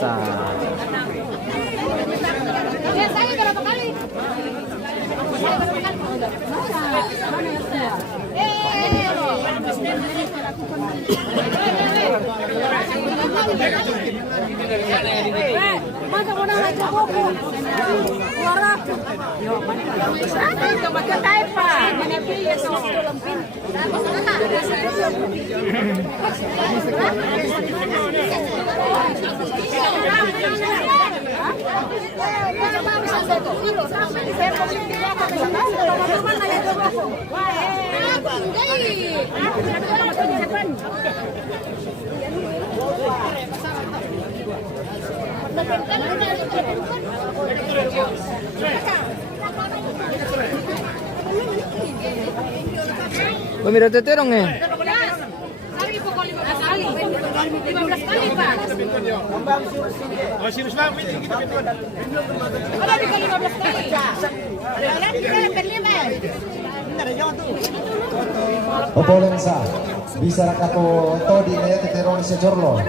biasa. Saya berapa kali? Masa mo na nga ko po. Wala. Ito magkatay pa. Manipili sa lampin. Pamira teterong eh. Sabi po ko 15 kali. 15 kali pa. Oh, sinus lang, hindi kita pintuan. Wala di ka 15 kali. Wala di ka berlima. Opo lensa. Bisa rakato todi na yate terong sa jorlo.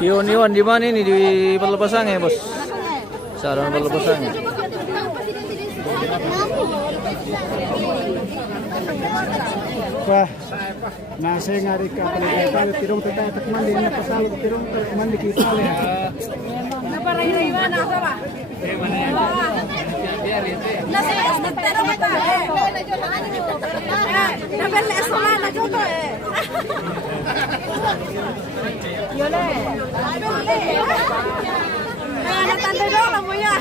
Iwan di mana ini di Pelepasan ya, Bos? Saran Pelepasan. Wah, nasa nga rin ka pala tirong tatay at mandi na pasalo tirong mandi kita ya. Naparayuan na ba? Nasa nagtero mata. Nabel esola na joto eh. Yole. Natanda daw lang mo ya.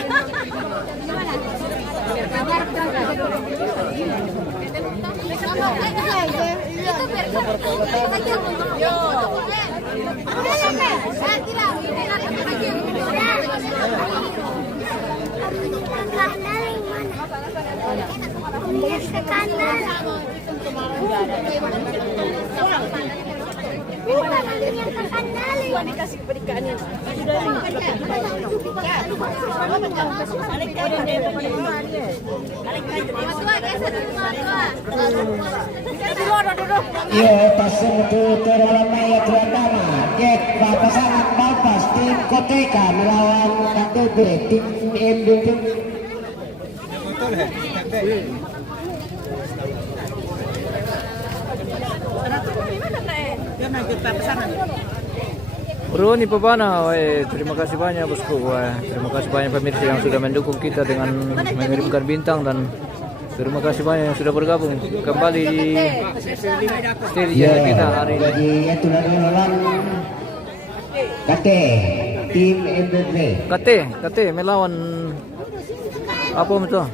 Iya, pasal terlambat ya terutama. Cek pasangan Balpas tim Koteka melawan KTB tim MBB. Bro, ini Papana, terima kasih banyak bosku. Terima kasih banyak pemirsa yang sudah mendukung kita dengan mengirimkan bintang, dan terima kasih banyak yang sudah bergabung kembali di stage kita hari ini. Jadi itu dari lawan KT tim MBB. KT melawan apa itu?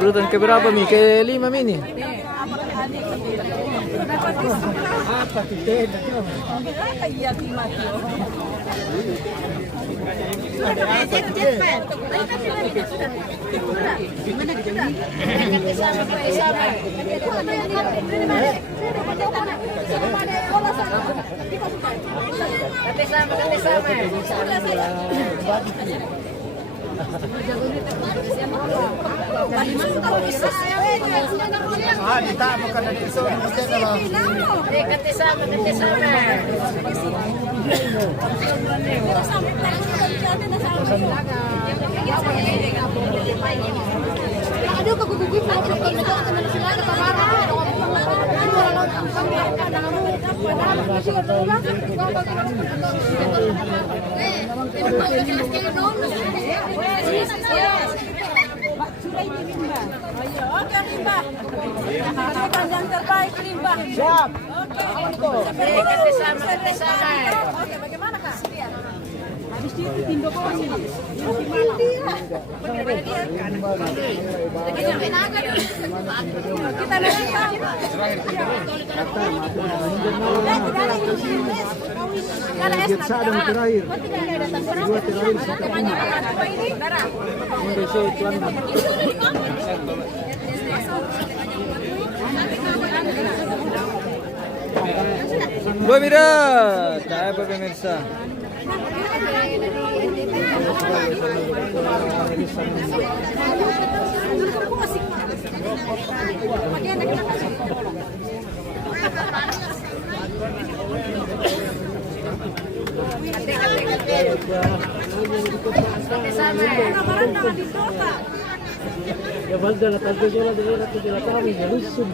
Urutan keberapa Mi? Ke-5 ini. Ditama ka na dito. Aduh, kegugupin na ako ng sila katabara. Siap. Oke, bagaimana Kak? Habis itu tindo ko sini. Kita Sa adang terakhir. Dua terakhir sa ini. Pemirsa, tayo pa pemirsa. Ya valda la tarde yo la de la tarde ya lusum.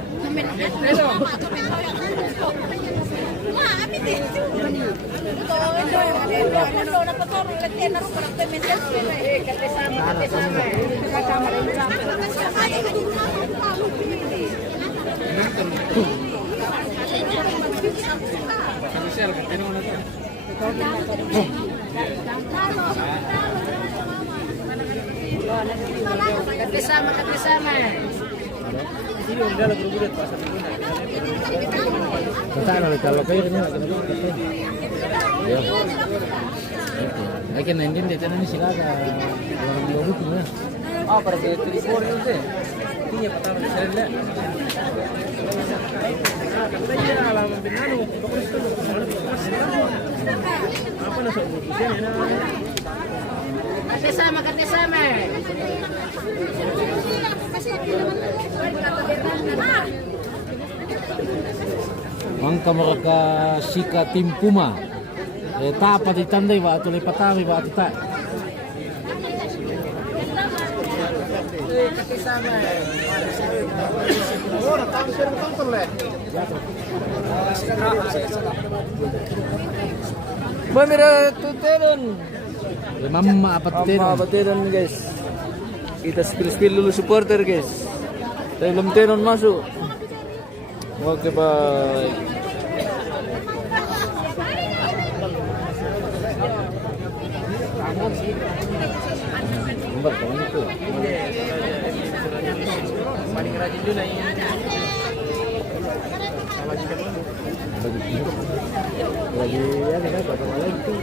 Bersama. Sana kalau kayo rin Hay que nandiyan dito na sila ka walang lobby ko na. Para ke 3-4 yun eh. Hindi niya patama sa sarili. Bersama. Ang kamaraka sika tim Puma. Tapa di tandai ba tulay patami ba tita. Pemirsa, tuteron. Mama apat din. Mabatiran guys. Kita spill dulu supporter guys. Tayo lamtenon masuk. Oke baik. Paling rajin dulu ini. Lagi ya kan kata malam itu.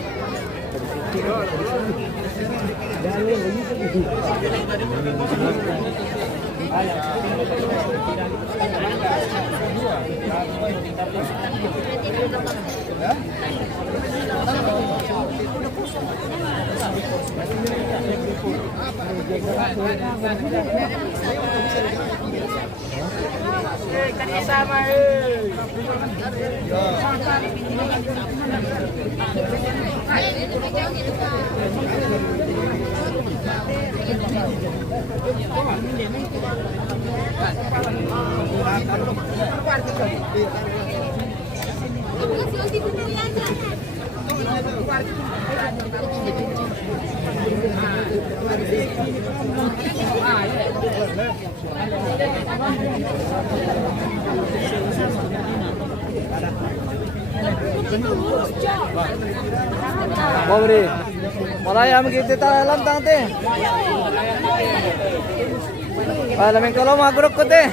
Pobre, malaya kita lantang teh. Alamin kalau magurok ko teh.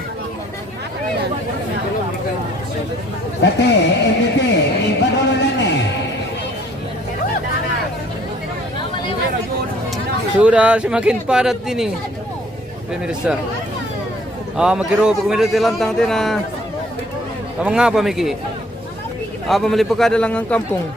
Bate, MVP, ibadola nene. Sudah semakin padat ini, pemirsa. Makiro pemirsa lantang teh na. Tamang apa Miki? Apa melipakada lang ang kampung?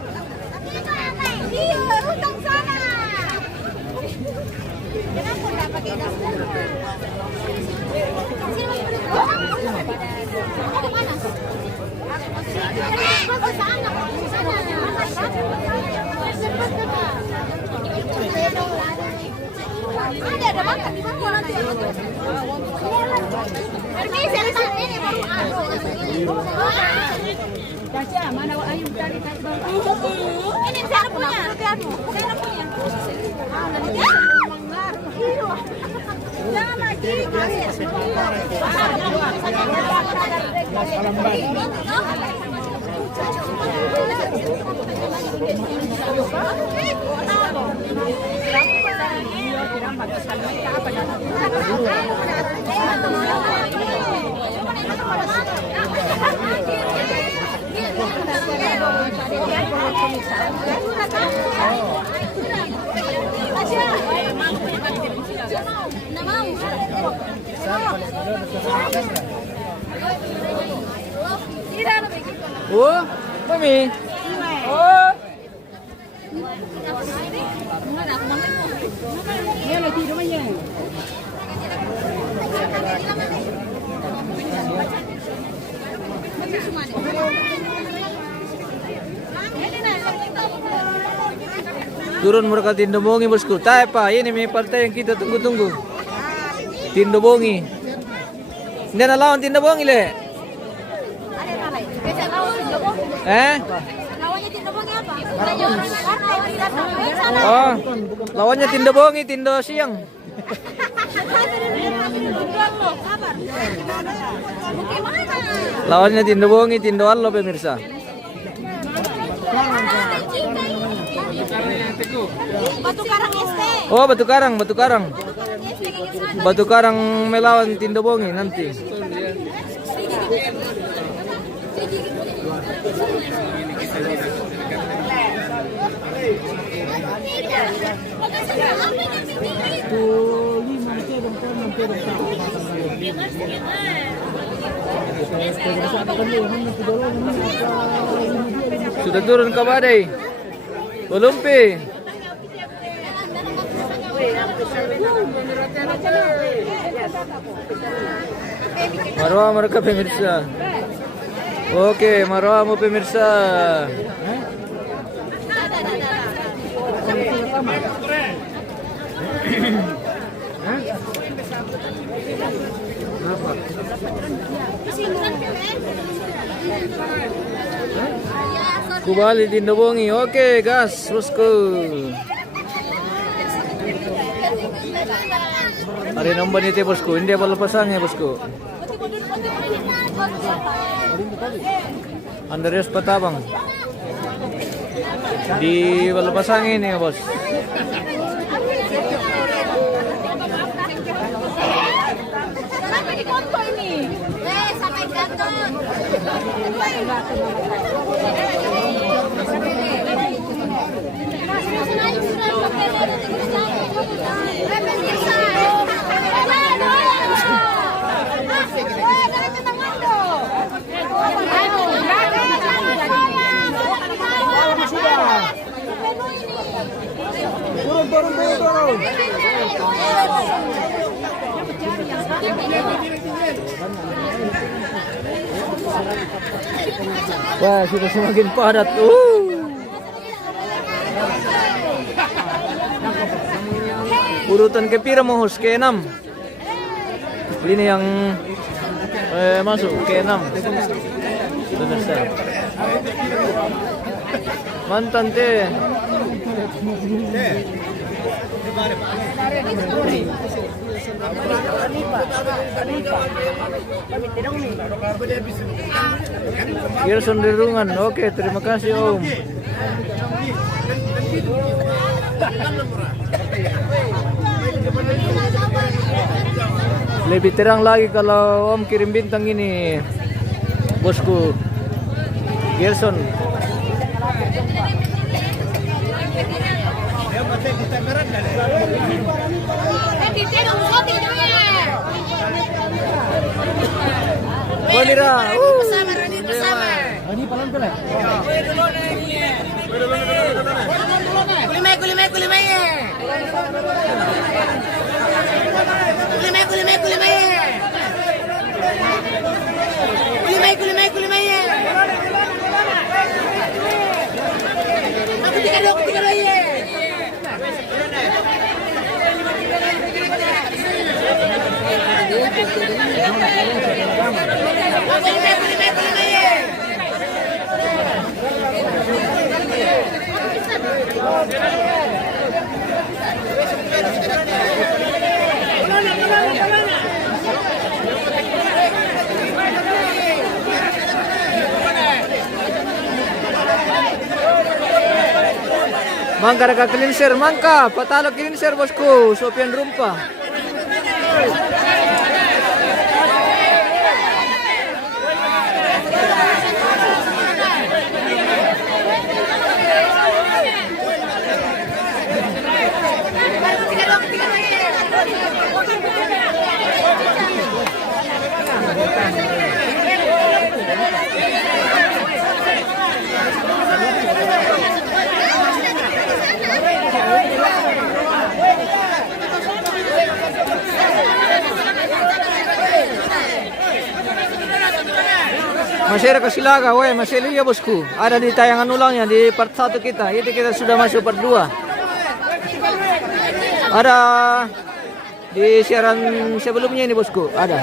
Ada makan di mana? Permisi, ini baru Caca, mana ayam tadi ini saya punya, saya punya. Jangan lagi. Oh, Mi? Oh. Turun mereka Tindobongi bosku. Tak apa, ini nih partai yang kita tunggu-tunggu. Tindobongi. Hindi na lawan Tindobongi le. Lawannya Tindobongi apa? Oh, lawannya Tindobongi, Tindo Siang. Lawannya Tindobongi, Tindo Allo pemirsa. Batu Karang ST. Oh, Batu Karang, Batu Karang. Batu Karang melawan Tindobongi nanti. Sudah turun ke badai. Belumpi. Marwah mereka pemirsa. Oke, marwah mau pemirsa. Kembali Tindobongi. Oke, gas, bosku. Hari nomor ini bosku. Ini dia pelepasannya bosku. Andreas Patabang. Di pelepasan ini bos. Sampai di konto ini. Sampai jatuh. Turun. Wah, sudah semakin padat. Urutan ke pira mo host? Ke-6. Ini yang masuk ke-6. Pemirsa. Mantan teh. Gerson Derungan. Oke, terima kasih Om. Lebih terang lagi kalau Om kirim bintang ini, bosku. Gerson. Bonira. Ini palang pula. Mangka ka cleanser, mangka patalo cleanser bosku, Sopian Rumpa. Masih ada Kasilaga, masih lihat bosku. Ada di tayangan ulangnya di part 1 kita. Itu kita sudah masuk part 2. Ada di siaran sebelumnya ini bosku, ada.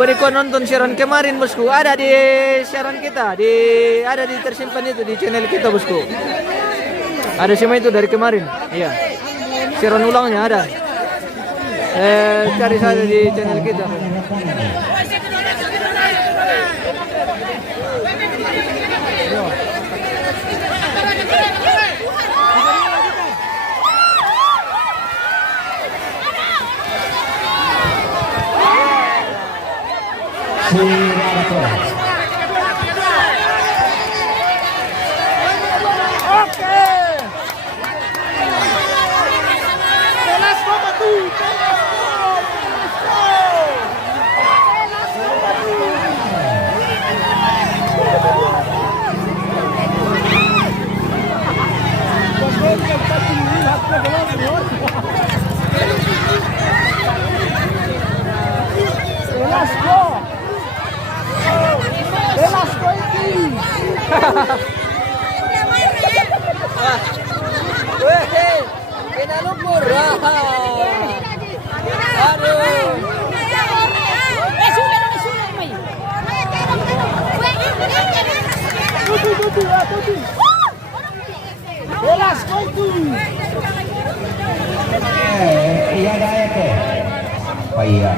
Berikut nonton siaran kemarin bosku, ada di siaran kita, ada di tersimpan itu di channel kita bosku. Ada semua itu dari kemarin, iya. Siaran ulangnya ada. Cari saja di channel kita. Iya daya ke. Oh iya.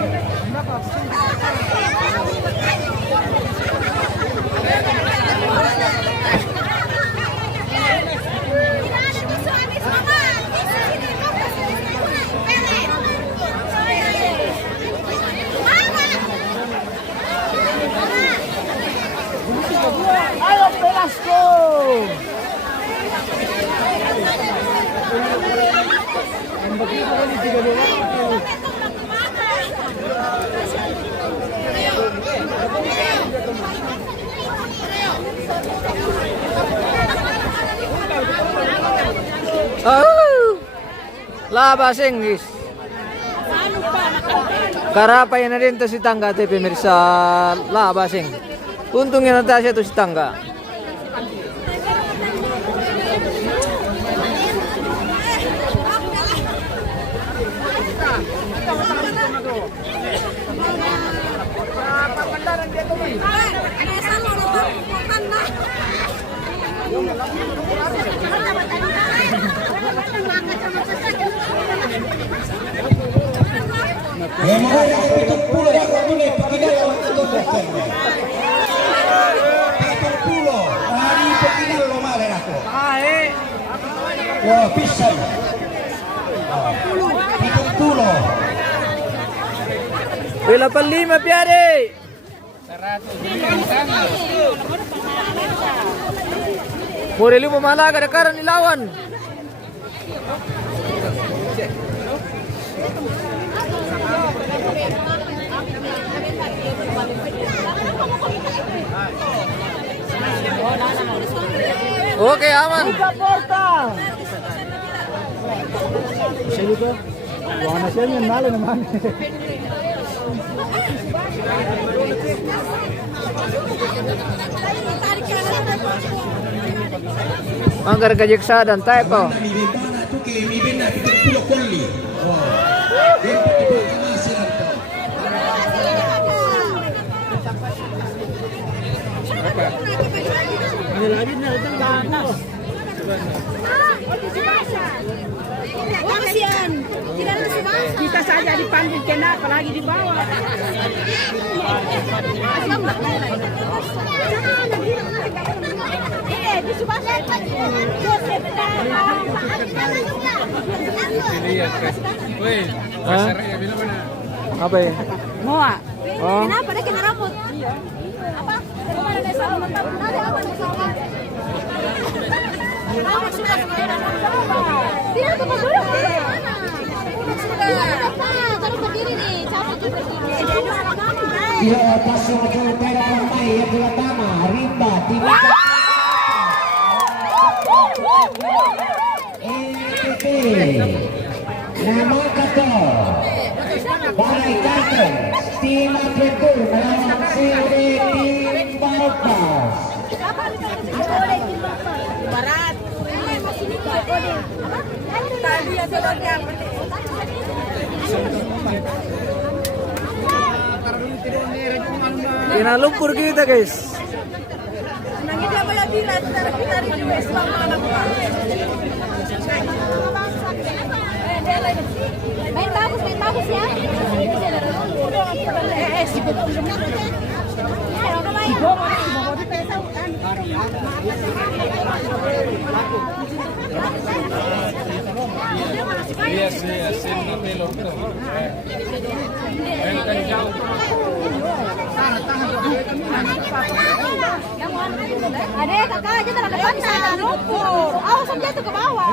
Ayo Velasco. Labas Inggris. Karapay na rin to si Tangga at pemirsa labasing. Untungnya Natasha to si Tangga. Wah, pisang. 70. Bila palima piare. Moreli mo malaga karan ilawan. Oke, aman. Buka portal. Saya lupa. Warna saya nalo naman. Manggar kajeksa dan typo. Kita saja dipanggil kena apalagi di bawah. Hah? Apa ya? Moa. Oh. Kenapa dia kena rambut? Apa? Kemana dia sama mentah? Ada apa nih sama? Apa sudah tidak tuh dulu mana? Sudah. Taruh berdiri nih. Capek juga berdiri. Dia pasang ke pemain yang pertama Rimba Timika NTT nama kata Balai Kartun tim Adventur melawan CD tim Balpas Barat. Tadi ya sebabnya. Kena lumpur kita guys. Nangis dia malah bilang kita review Islam anak gua. Main bagus ya. Adek, kakak aja terlalu depan lumpur. Awas jatuh ke bawah.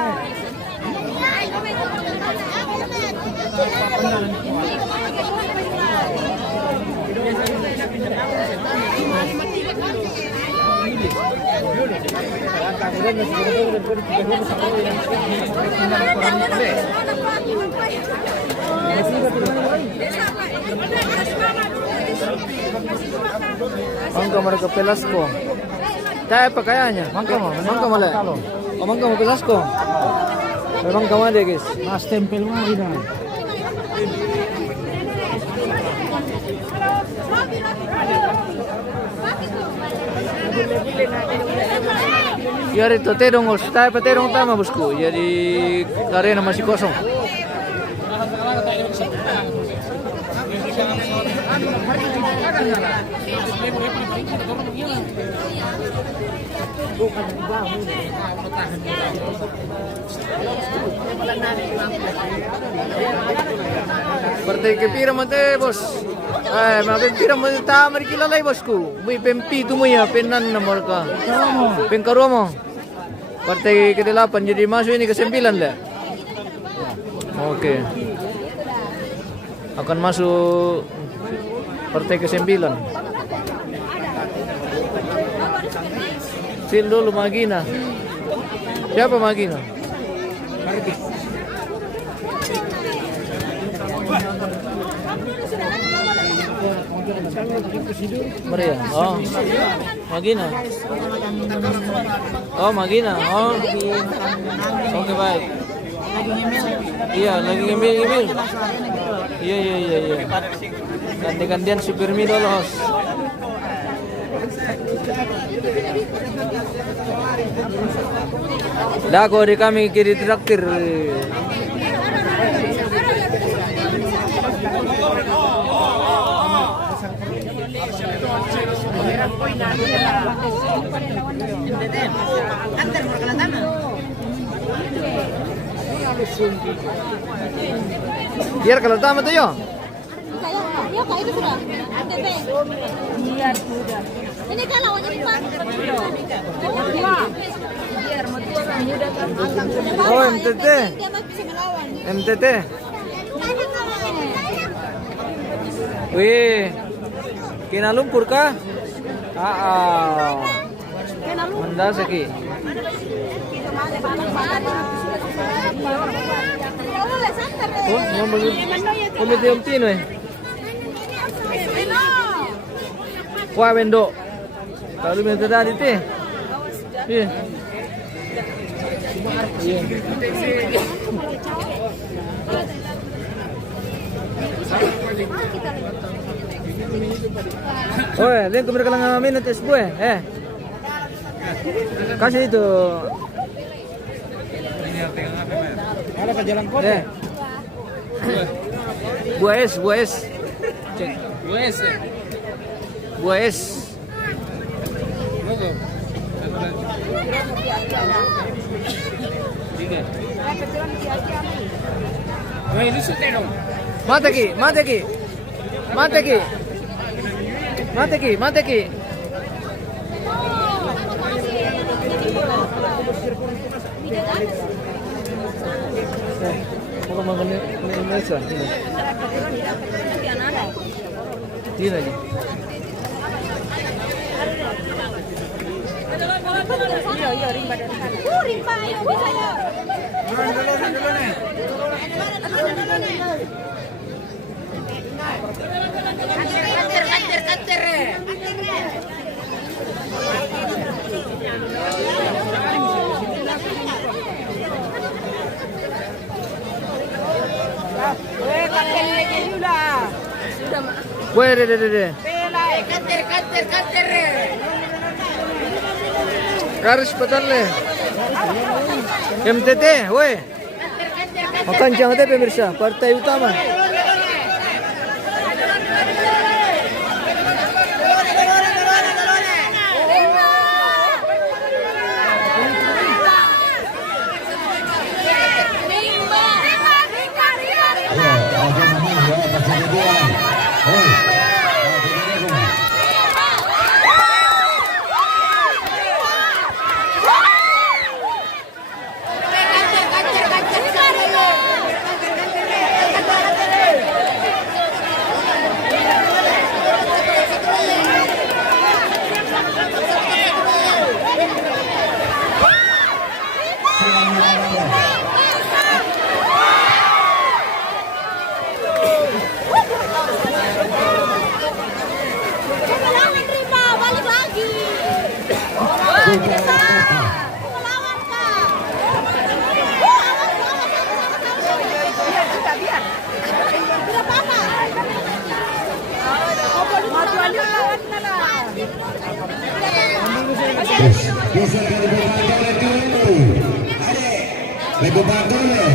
Mangga mereka Pelasco. Tayo pa kayanya. Mangga mo mala. O mangga mo Pelasco. Memang kamu ada guys. Mas tempel mo rin na. Biar itu terong tayo pa terong tama bosku. Jadi karena masih kosong. Partai kepira mate bos. Mabin pira mate tamar kilalay bosku. May pempi tumuya penan na marka. Pengkaro mo. Partai ke-8 jadi masuk ini ke-9 lah. Oke. Akan masuk partai ke-9. Sil dulu Magina. Siapa Magina? Maria. Oh. Magina. Oh, Magina. Oh. Oke, baik. Iya, lagi ngemil. Iya. Ganti-gantian supir mi lolos. Dago di kami kiri traktir. Biar kalau tamat tuh yo. Ya Pak, itu sudah. MTT. Iya, sudah. Ini kan lawannya Pak. Oh, MTT. Dia masih melawan. MTT. Wih. Kena lumpur kah? Mendasaki. Oh, yang begitu yang tino eh. Wah, bendo. Kalau minta tadi teh. Iya. Oh, lihat ke mereka lang minat es buah. Kasih itu. Ada ke jalan kota. Buah es. Cek. Buah es. Mate ki. Mau makan Indonesia? Ini lagi. Rimba, ayo bisa ya. Weh, deh. Garis betul le. MTT, weh. Makan siang teh pemirsa, partai utama. Balik lagi. Melawan Kak. Tidak apa-apa. Geser dari Bupati dulu. Lego Batole.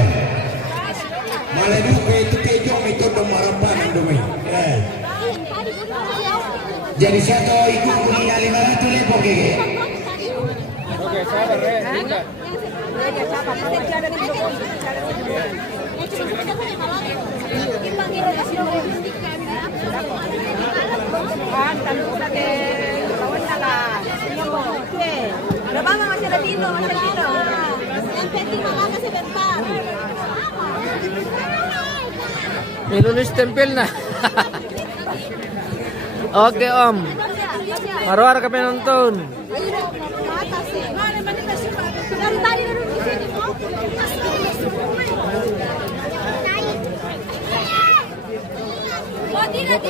Malah itu kejong itu domarapan demi. Jadi satu ikut bunyi dari mana tu lepo keke. Oke, sabar re. Masih ada Dino. Yang penting malah sebentar. Nilunis tempel na. Oke Om. Marwar kami nonton. Dari tadi duduk di sini kok. Oh tidak.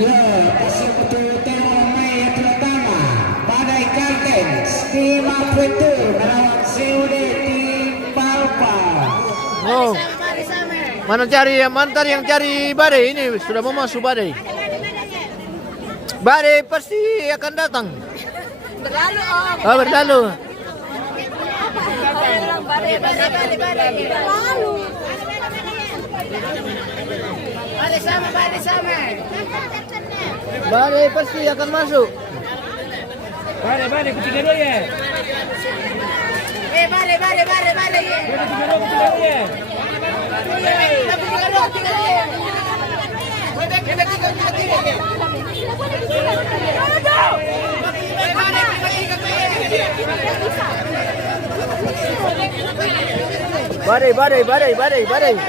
Ya, pasir betul tema main yang pertama. Badai Kartens tim Apuetur melawan COD tim Palpa. Oh. Mana yang cari badai ini sudah mau masuk badai. Badai pasti akan datang. Berlalu Om. Oh, berlalu. Berlalu. Badai sama. Badai pasti akan masuk. Badai ketiga dulu ya. Badai. Ketiga dulu ya. Badai.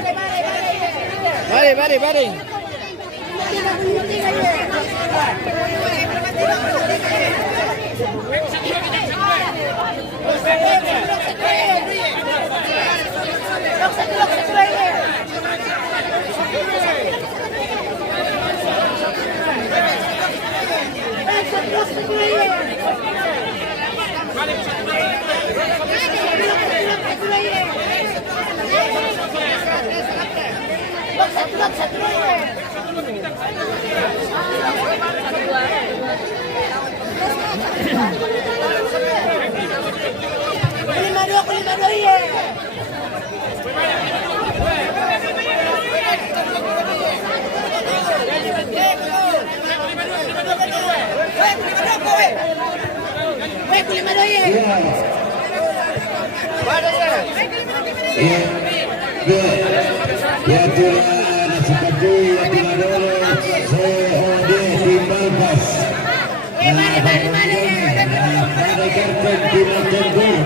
Lima dua, iya. Ya tuan seperti yang dulu COD tim Balbas. Pada kertas tim Tenggul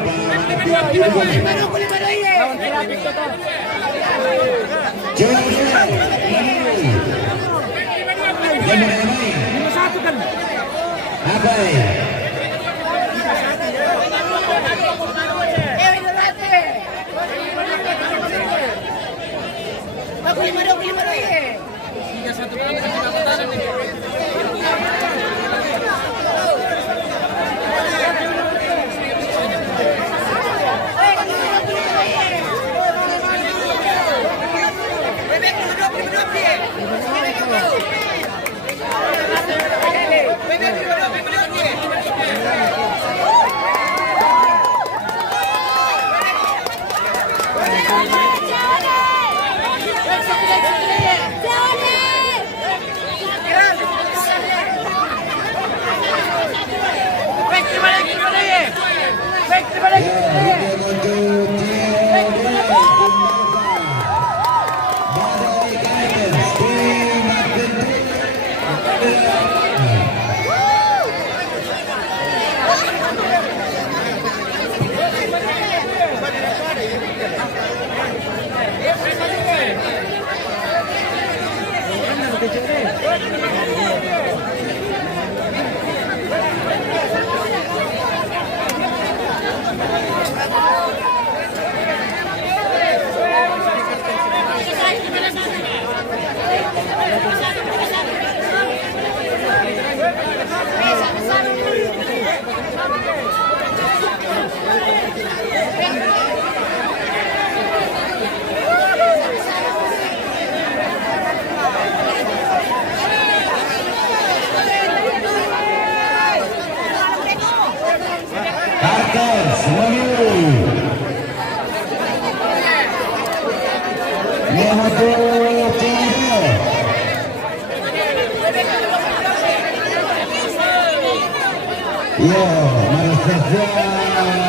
Ya, mari saja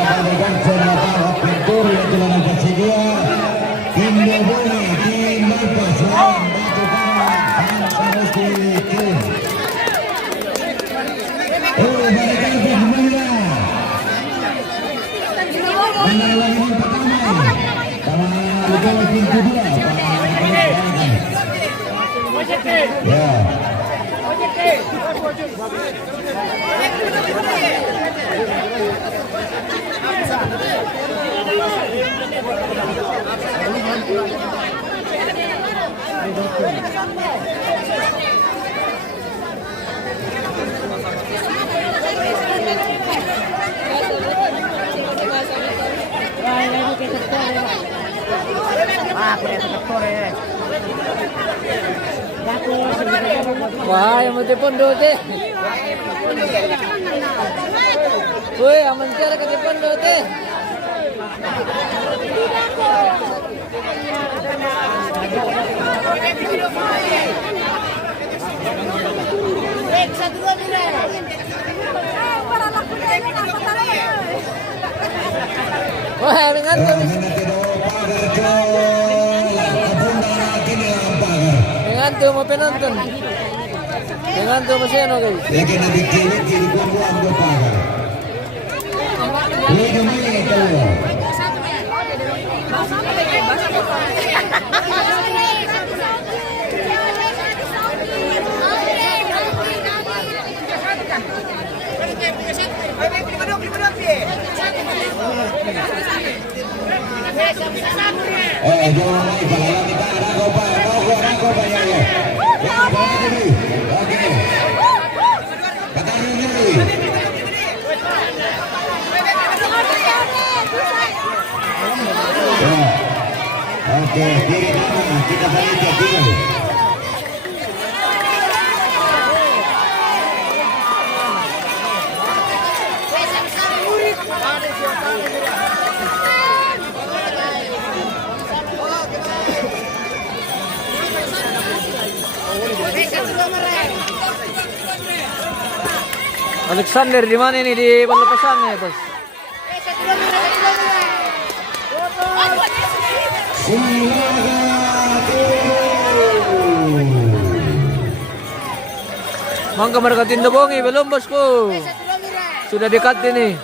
bagikan sebuah pintur yang telah tersedia. Tim Boboli, tim Balbas, batu kanan, harus dikim. Bagikan semuanya. Mana lagi yang pertama? Sama lupa tim kedua. Ya. Wah, yang mati pondo teh. Woi, aman cara ke pondo teh. Wah, dengan tuh mau penonton. Dengan tuh masih ano guys. Ya kena bikin kiri kubuang do pagar. Ini gimana itu? Jangan lagi kalau kita ada kopa ya. Oke. Katakan dulu. Oke, kiri kanan kita balik ke kiri. Alexander di mana ini di Balapasan ya, Bos? Silaga Mangga mereka tindobongi belum bosku. Sudah dekat ini.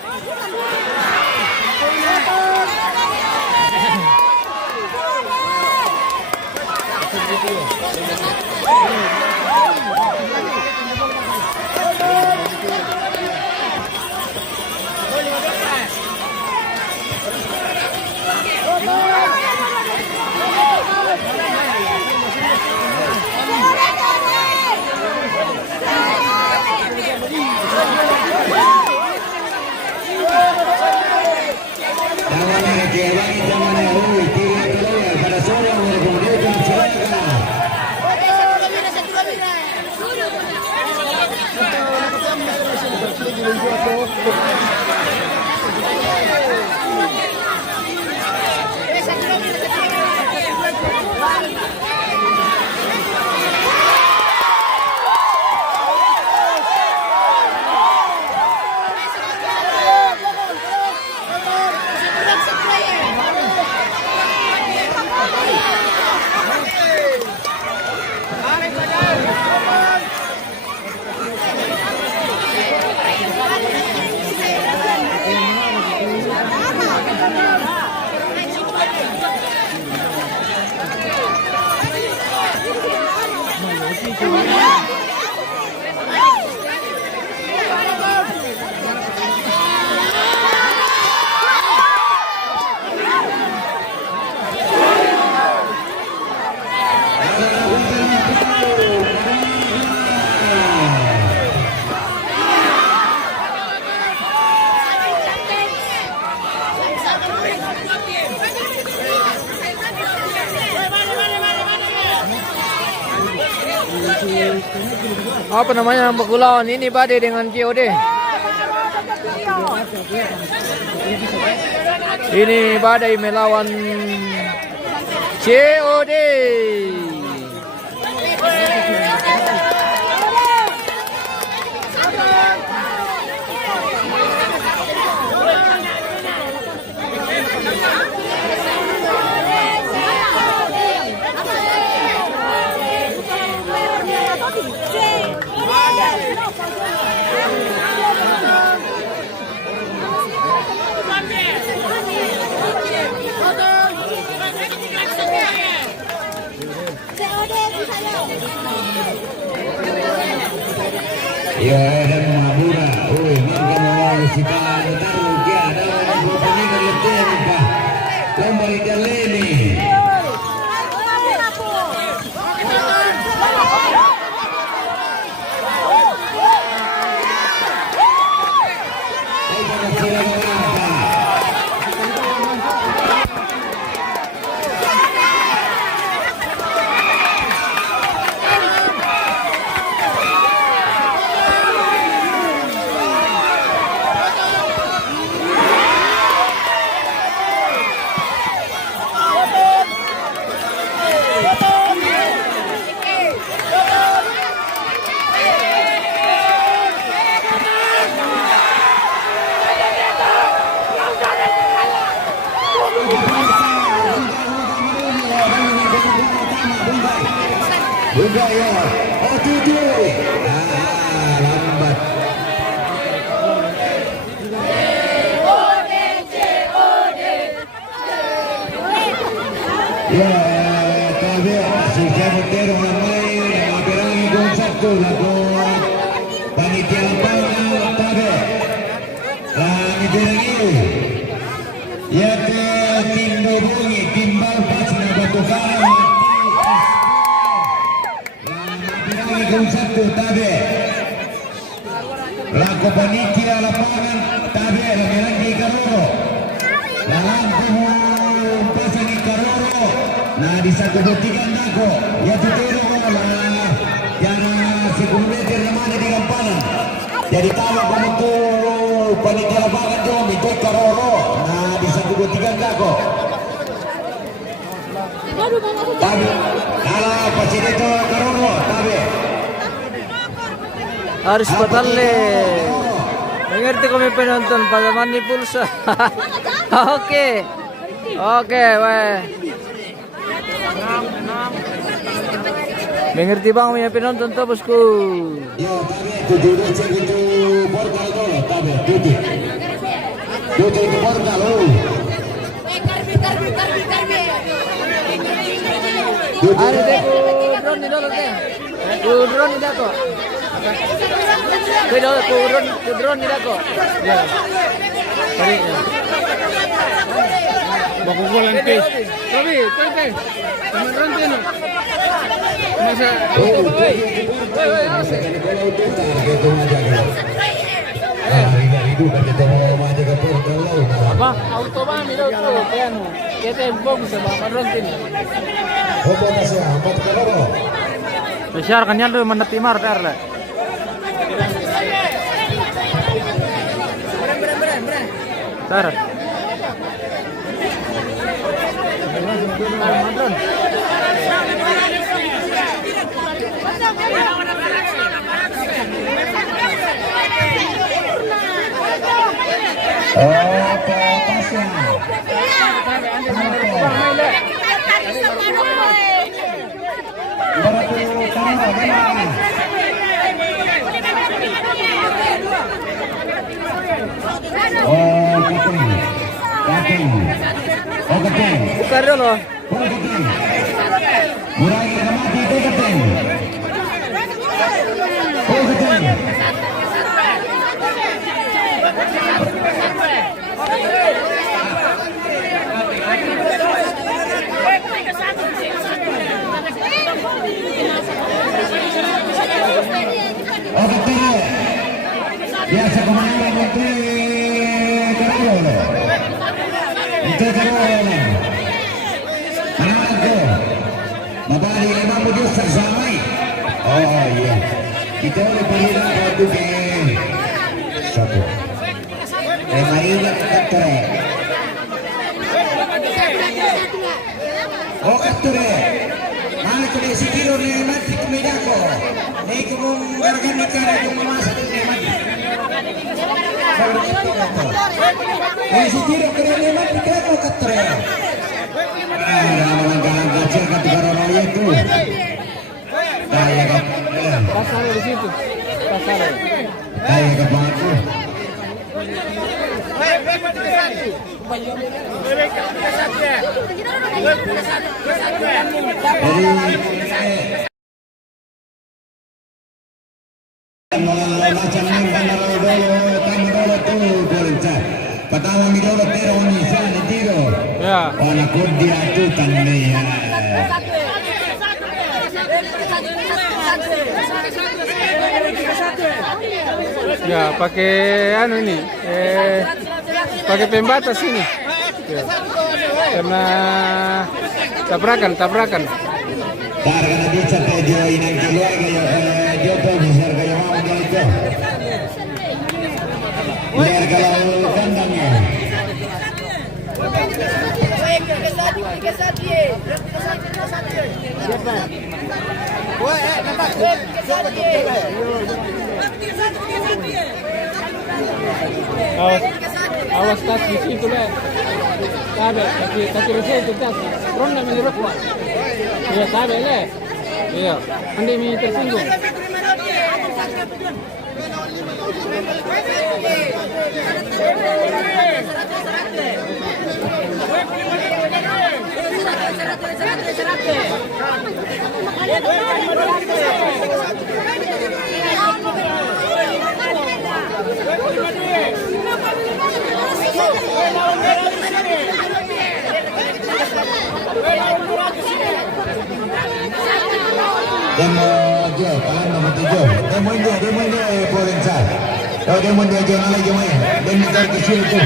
Apa namanya Bakulawan ini Bade dengan COD. Ini Badai melawan COD. Ya dan Madura, marga mau kita taruh dia dalam pertandingan letih apa? Kembali Daleni. Buka ya, oh tujuh, lambat. Ya, tapi sudah mendorong ramai yang berangi gol satu lagu panitia lapangan tapi kami berangi ya tim Dobongi timbal pas batu karang gol satu tabe laku panitia lapangan tabe lameran di Karoro lalang pasang di Karoro nah di satu butikan dako ya tutero lah jangan sepuluh meter namanya di Gampanan jadi tahu kamu tuh panitia lapangan dong itu Karoro nah di satu butikan dako tabe kalau pasti itu Karoro tabe Harus Patalle. Mengerti kami penonton pada mandi pulsa. Oke. Oke, weh. Mengerti bang punya penonton tuh bosku. Ya, tabe tujuh cek itu portal dulu, tabe tujuh itu portal dulu. Ada deh ku drone di dalam deh. Ku drone di dalam. Ku drone di dalam. Ya. Tadi. Baku gol nanti. Tapi, tante. Teman rantai no. Masa apa? Auto ban itu tuh, kan? Kita empok sama rantai. Besar kan yang lu menetimar terle. Tar. Buka dulu. Biasa kemenangan Menteri Karyo. Itu Karyo. Menang Mabali memang mudah samai. Oh iya. Kita boleh pergilah waktu ke satu. Mainnya katore. Oh katore. Mana tu si kilo ni mati kumedako. Ni kumung gargan ni kara kumung masak ni mati. Si kilo kena ni mati kau katore. Langkah kecil kat corona itu. Daya kat. Pasar di situ. Pasar. Daya kat bangku. Pertama midolo pero ni sana tiro. Ya. Ona kudia tu tanne ya. Ya, pakai anu ini. Pakai pembatas ini. Ya. Karena tabrakan. Karena bisa tejo inang keluarga ya jopo besar kayak mau gitu. Biar kalau kandangnya. Awas tas di situ le. Sabe, tapi rasa itu tas. Ronda menurut gua. Iya, sabe le. Iya, ande mi tersinggung. Demo je, kalah nombor 7. Demo dia Provenza. Oh, demo dia je lagi main. Demo tar kecil tu.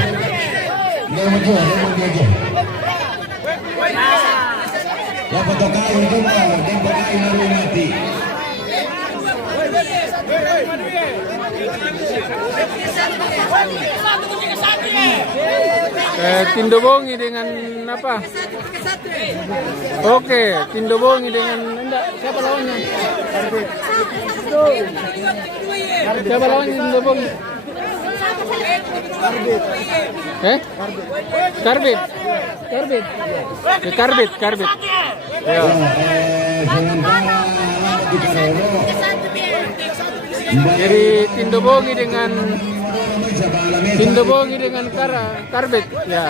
Demo dia je. Ya foto kau itu mau, demo kau naru mati. Tindobongi dengan apa? Oke, Tindobongi dengan enggak, siapa lawannya? Siapa lawannya Tindobongi? Karbit. Karbit. Ya. Sementara di Karoro Jadi Tindobongi dengan Karbit. Ya.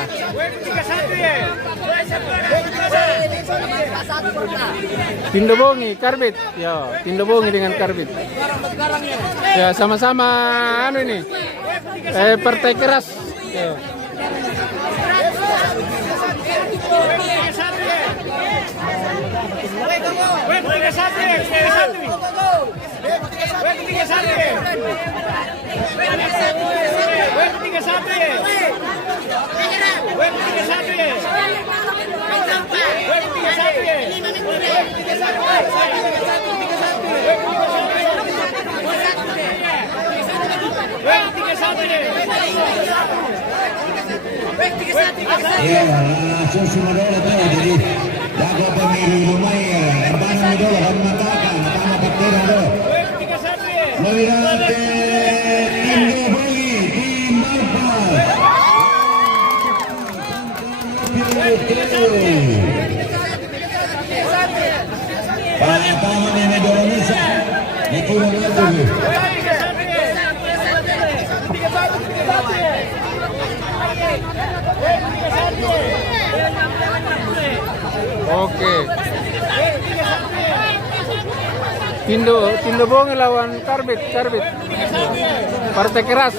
Tindobongi Karbit. Ya, Tindobongi dengan Karbit. Ya, sama-sama anu ini. Partai keras. Ya. ya susunod ulit to. Jadi bago pemilih lumayan empanang dulu kan matakan tama patera do Lawirate Tindobongi tim Balpas Pangatangan yang Indonesia itu dulu. Oke. Tindobongi lawan Karbit. Partai keras.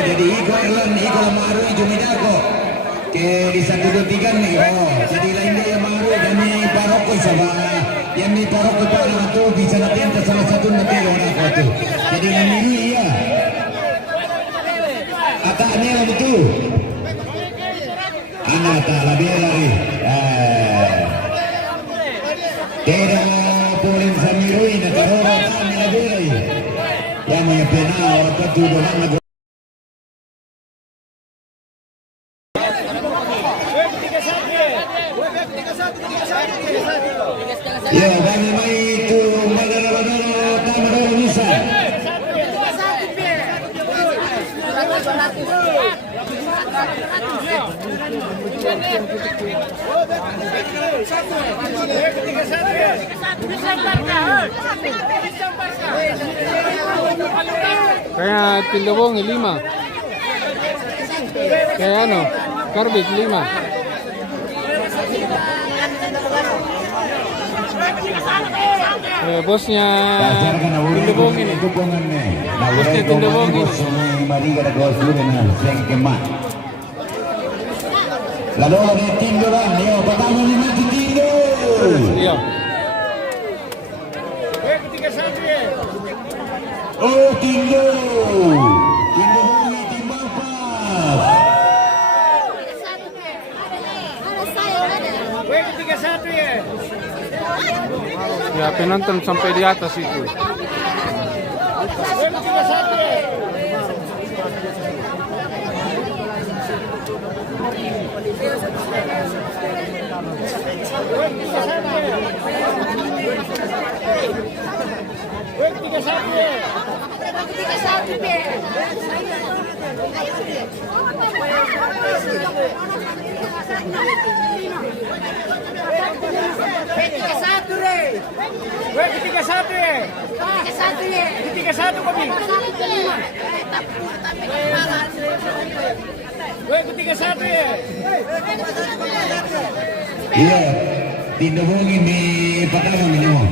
Jadi Iko Lamaru Jumidako ke di 123 nih. Oh, jadi lain dia Maru dan ni Paroko sama yang di Paroko itu bisa nanti salah satu nanti orang itu. Jadi ini ya. Atanya betul. Anak tak lebih lari. Tidak polin samirui na Karoro kami lebih lari. Yang punya pena orang itu doang. Ya, kami mai itu badara-badara Tamadoro Nusa. Kaya Tindobongi 5. Kaya ano, Karbit 5. Bosnya Tindobongi nih. Bosnya Tindobongi. Lalu ada Tindo kan, yo pertama ni mati Tindo. Iya. Oh Tindo, Tindobongi tim Balpas. Ya, penonton sampai di atas itu. Iya, Tindobongi di pertama ini mau.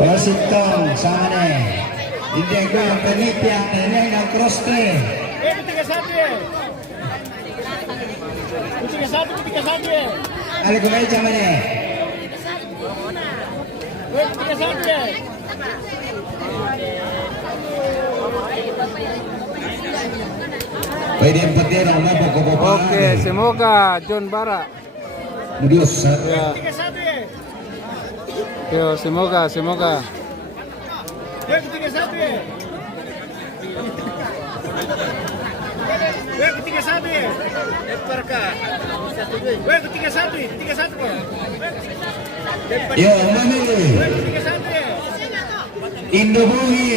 Wasitong sana hindi ko yung kanipya na ng cross-te. Ano ko kayo dyan mani? Pwede yung patira na po. Oke, semoga John Bara. Diyos. Yo, semoga. Yo, mami. Indobuhi.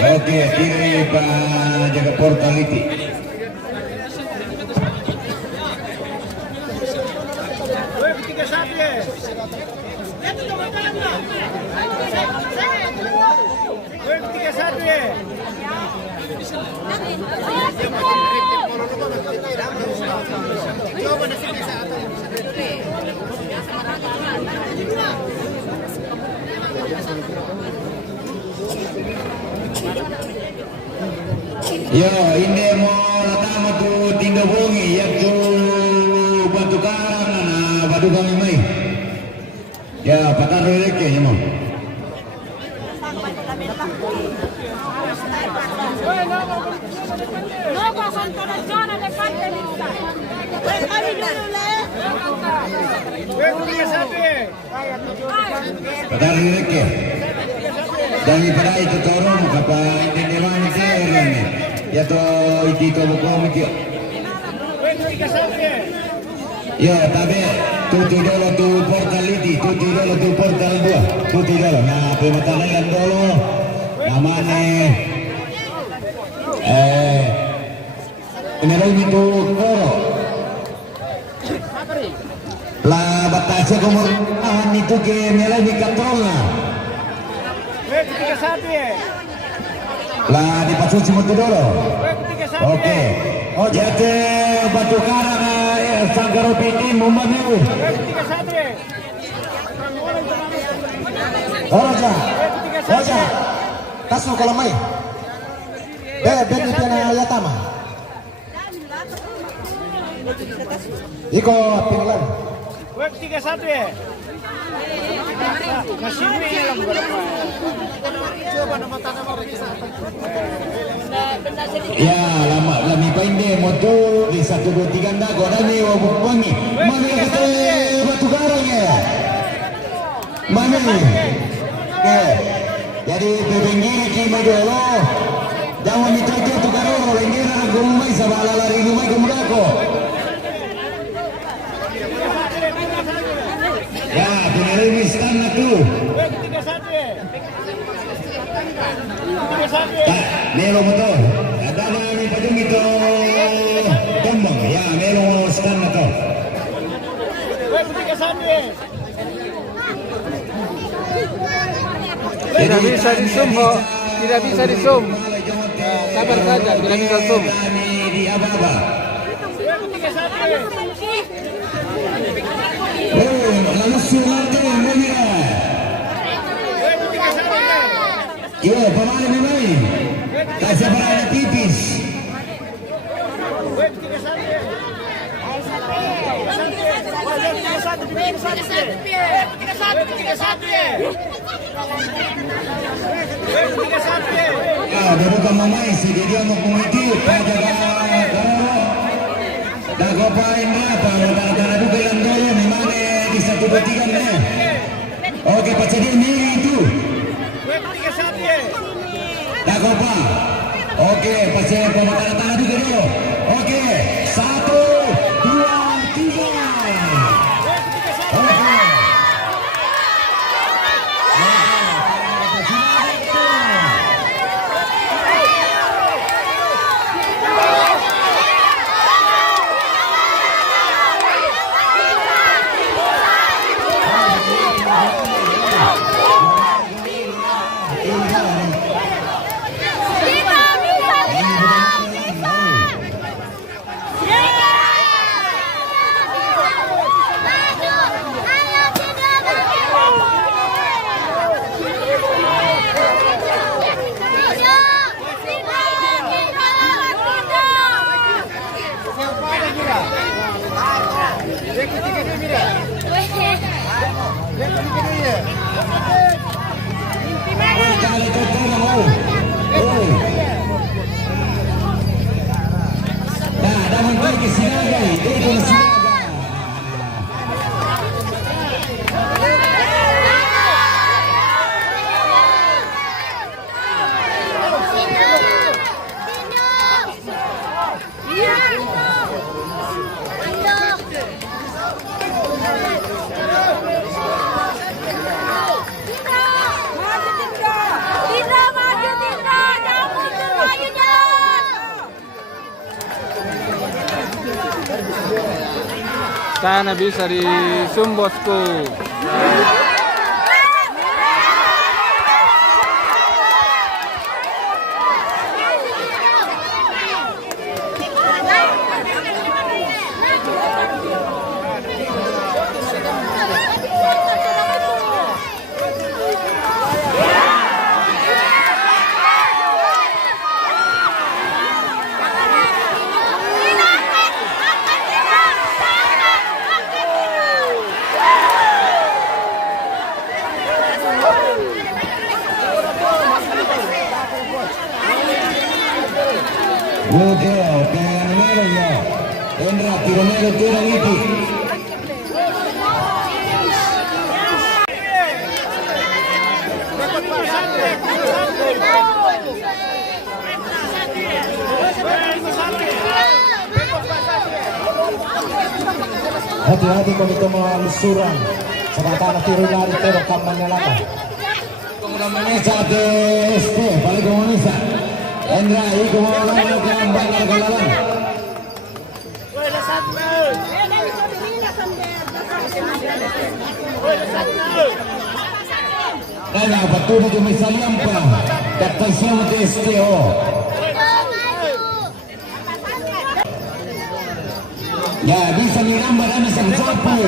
Oke, kiri Pak jaga portaliti. Yo, ini mau latama tu tindo bongi, ya tu batu karang na batu kami mai. Ya, patah releke ya mau. Patah releke. Daripada itu turun kapal tindewan itu ni. Ya to itu buku mikir. Ya, tapi tuti dulu tu portal itu, tuti dulu tu portal dua, tuti dulu. Nah, pematanan dulu. Namanya ini lagi tu koro. La batasnya kemudian itu ke melani katrolna. Lah di pasut semut dulu. Oke. Oh jadi batu karang sangkaro piti mumbanu. Oja. Tasu kalau mai. Ben piana yatama. Iko pinglan. Wek 31 ya. Masih lang berapa? Coba nama tanah mau Ya, lami painde moto di 1 2 3 ndago dani wangi. Mana kata batu karang ya? Mana? Jadi bebengiri kima dulu. Jangan dicocok tu karoro lengira gumai sabala lari gumai gumdako. Ya, tunarimi stand tu. Melo motor. Ada ni pajung itu tombong. Ya, melo stand tu. Tidak bisa di zoom kok. Tidak bisa di zoom. Sabar saja, tidak bisa zoom. Di Ababa. Langsung nanti Mumia. Iya, pemain memang. Tak siapa ada tipis. Baru kamu main sih dia mau komedi pada Karoro. Dah kau paling berapa? Pada dulu yang dulu memang di 1 2 3 ni. Oke, pacadi ni itu. Dah kau pa. Oke, pacadi pemakaran tanah juga dulu. Oke, 1 2 3. Oke. Kali ketemu mau. Nah, dapat lagi Sinaga, itu Sinaga. Sana bisa di Sumbosku. Bloqueo, Romero ya. Entra, Romero tira Liti. Hati-hati kalau itu mau lusuran. Sementara tiru dari terok kampanye lama. Komunisa de este, balik komunisa. Endra, itu mau orang yang bakal kalawan. Kaya betul itu misalnya apa? Kata siapa de este oh. Ya bisa dirambah dan bisa dicapai.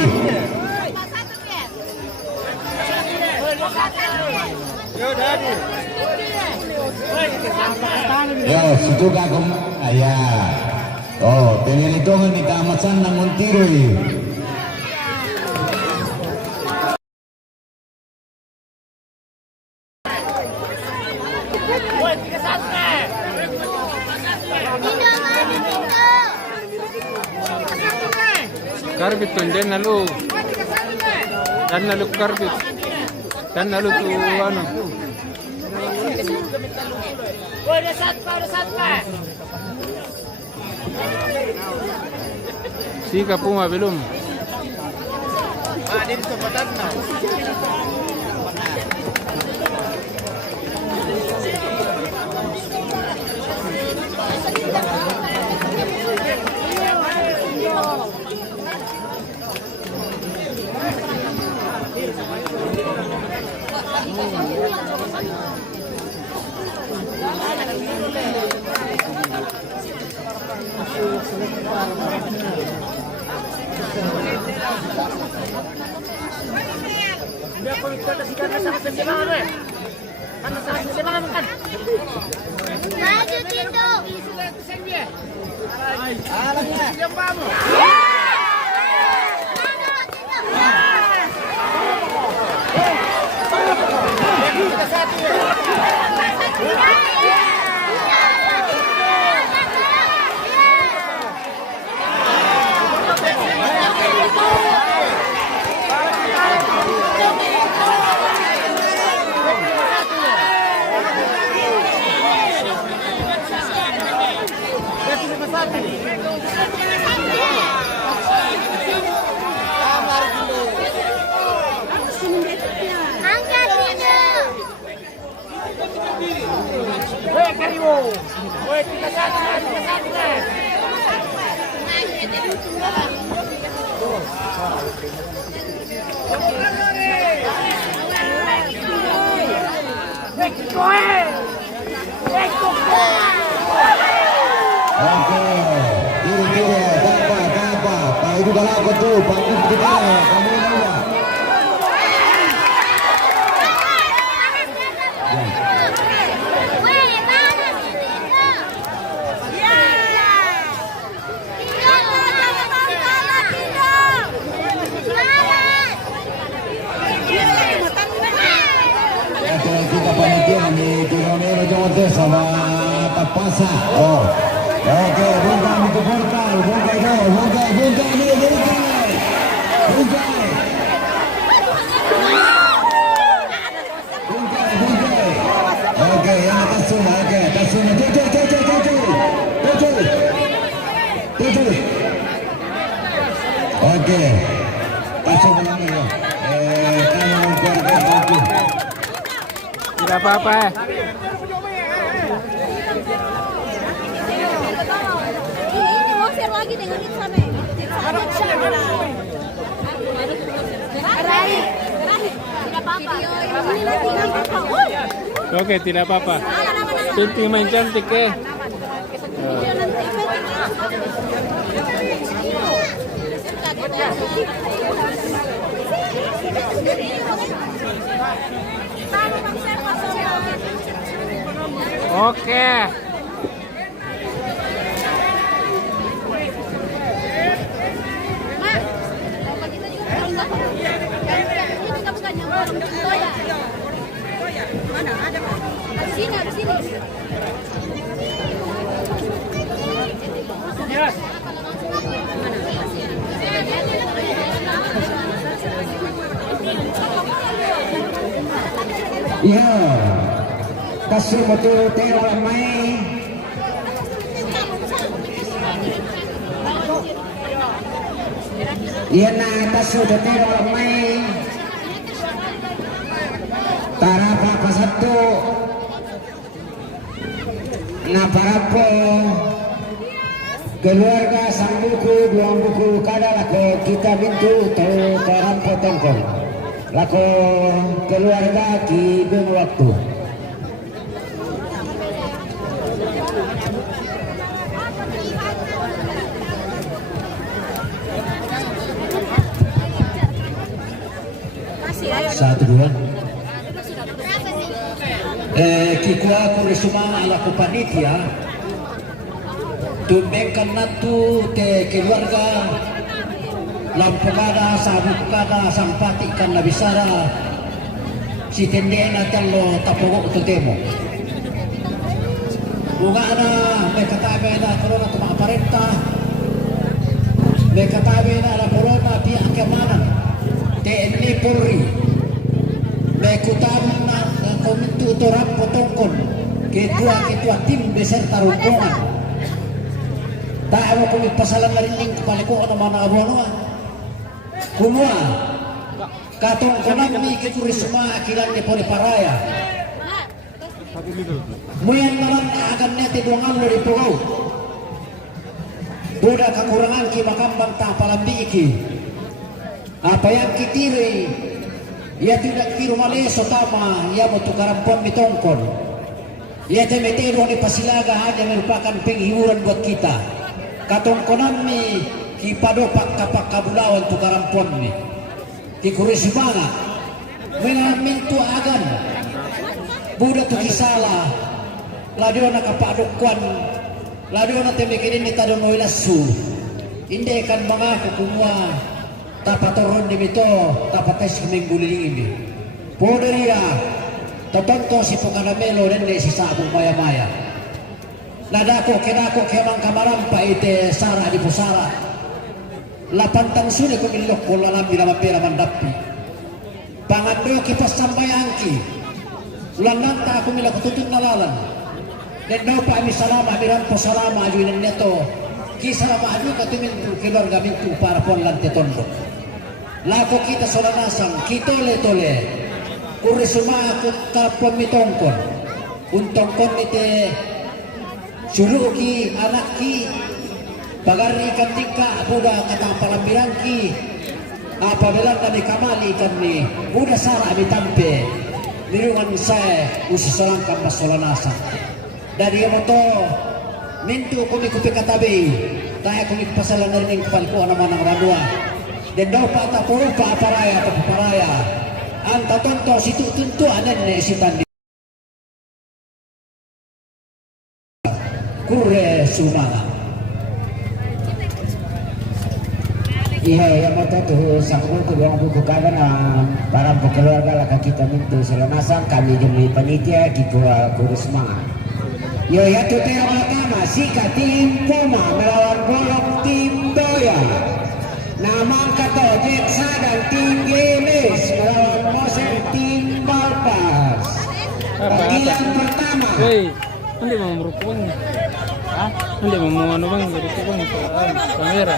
Yo, situ kagum ayah. Oh, tenil itu kan di kamasan namun tiru. Karbit tuh dan lalu karbit dan lalu tuh ano. Sika Puma belum. Maju Tito. Angkat Tito. Oke, tiru apa? Pak itu kalau aku tuh, Pak itu kita, kamu ini ya. bungkai dulu, bungkai dulu, bungkai. Oke, yang atas semua, oke, atas semua. Tujuh. Oke, pasang lagi ya. Kamu keluarga tujuh. Tidak apa-apa. Ini mau share lagi dengan itu sana. Tidak apa-apa. Ini nanti tidak apa-apa. Oke, tidak apa-apa. Pinti main cantik eh. Oke. Sini. Iya, kasih betul teh orang main. Iya nah, kasih betul orang main. Tara apa satu. Nah para po keluarga sang buku dua buku kada lako kita bintu tahu karam potongkol. Lako keluarga di beng waktu. Satu dua. Kikua kurisuma ala panitia tumbengkan natu te keluarga lampukada sabukada sampati kan nabisara si tendena tello tapogo tutemo bunga na may katabi na corona tuma aparenta may katabi na la corona pihak keamanan TNI Polri may kutaman na komite utorap potongkon ketua tim beserta rombongan tak mau pemit pasalan larining kepala ko ano mana abono kumua katong konami kekurisma kilang ni Pori Paraya muyan naman akan neti duangan lo di Pulau buda kekurangan ki makambang tak palambi iki apa yang kitiri ia tidak kiru maleso tama ia mau tukarampon mitongkon ia temetero di Pasilaga hanya merupakan penghiburan buat kita katongkonan ni kipadopak kapak kabulawan tukarampon ni kikurismana mengamintu agan buda tu kisala ladio na kapadokuan ladio na temekinin ni tadong oilasu hindi kan mga kukumwa tapatoron di mito tapates kumingguliling ini poderia totonto si Pukanamelo nende si sabong maya-maya nadako kedako kemang kamarampa ite sara di pusara lapantang suni kumilok ko lalam di nama pera mandapi pangando kipas sambayangki ulananta ako mila kututun nalalan dan daw pa ami salama mirampo salama ajuin neto kisarama aju katumin keluarga mintu para pon lante tondo lako kita solanasang kitole-tole kurisuma ako karapon mitongkon untongkon ite suluki anakki bagari ikan tingka buda katang palambilangki apabila kami kamali kami buda sara kami tampe nirungan saya usisalangkan masolanasang dari moto mintu kami kupikatabi tayo kami pasalan na rin kapal ko naman ang radua dan daw pa tapuro pa aparaya ang tatonto situ-tunto anan na isitan di kure sumala iya yang moto tuh sangkul ke buang buku kanan para keluarga lah kita mintu selanasang kami demi panitia di kure semangat ya tutero pertama Sika tim Puma melawan Bolong tim Toya. Nama kata Jetsa dan tim Gelis melawan Moser tim Balpas. Bagian pertama. Woi, nanti mau merukung. Hah? Nanti mau anu bang, merukung kamera.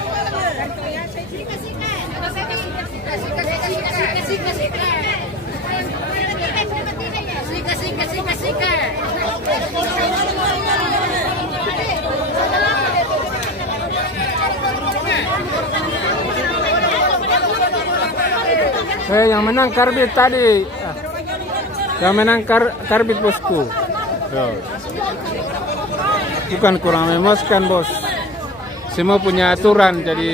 Yang menang Karbit tadi. Yang menang Karbit bosku. Bukan kurang memuaskan bos. Semua punya aturan, jadi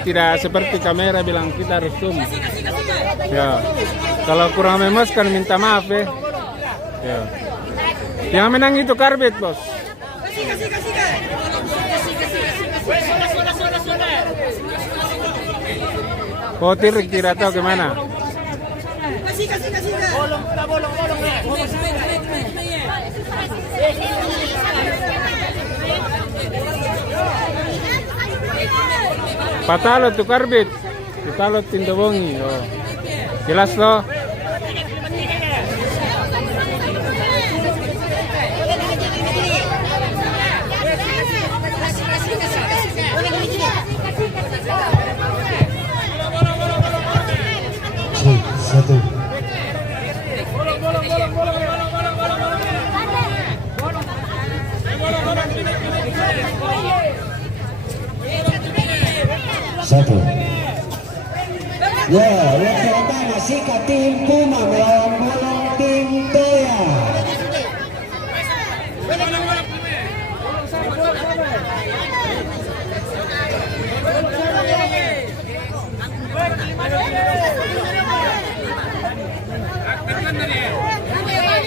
tidak seperti kamera bilang kita harus zoom. Ya, kalau kurang memuaskan minta maaf ya. Ya. Yang menang itu Karbit bos. Potir tidak tahu kemana. Patalo tu Karbit, patalo Tindobongi. Oh. Jelas loh. Satu. Satu. Ya, yang pertama Sika tim Puma melawan Bolong tim Toya.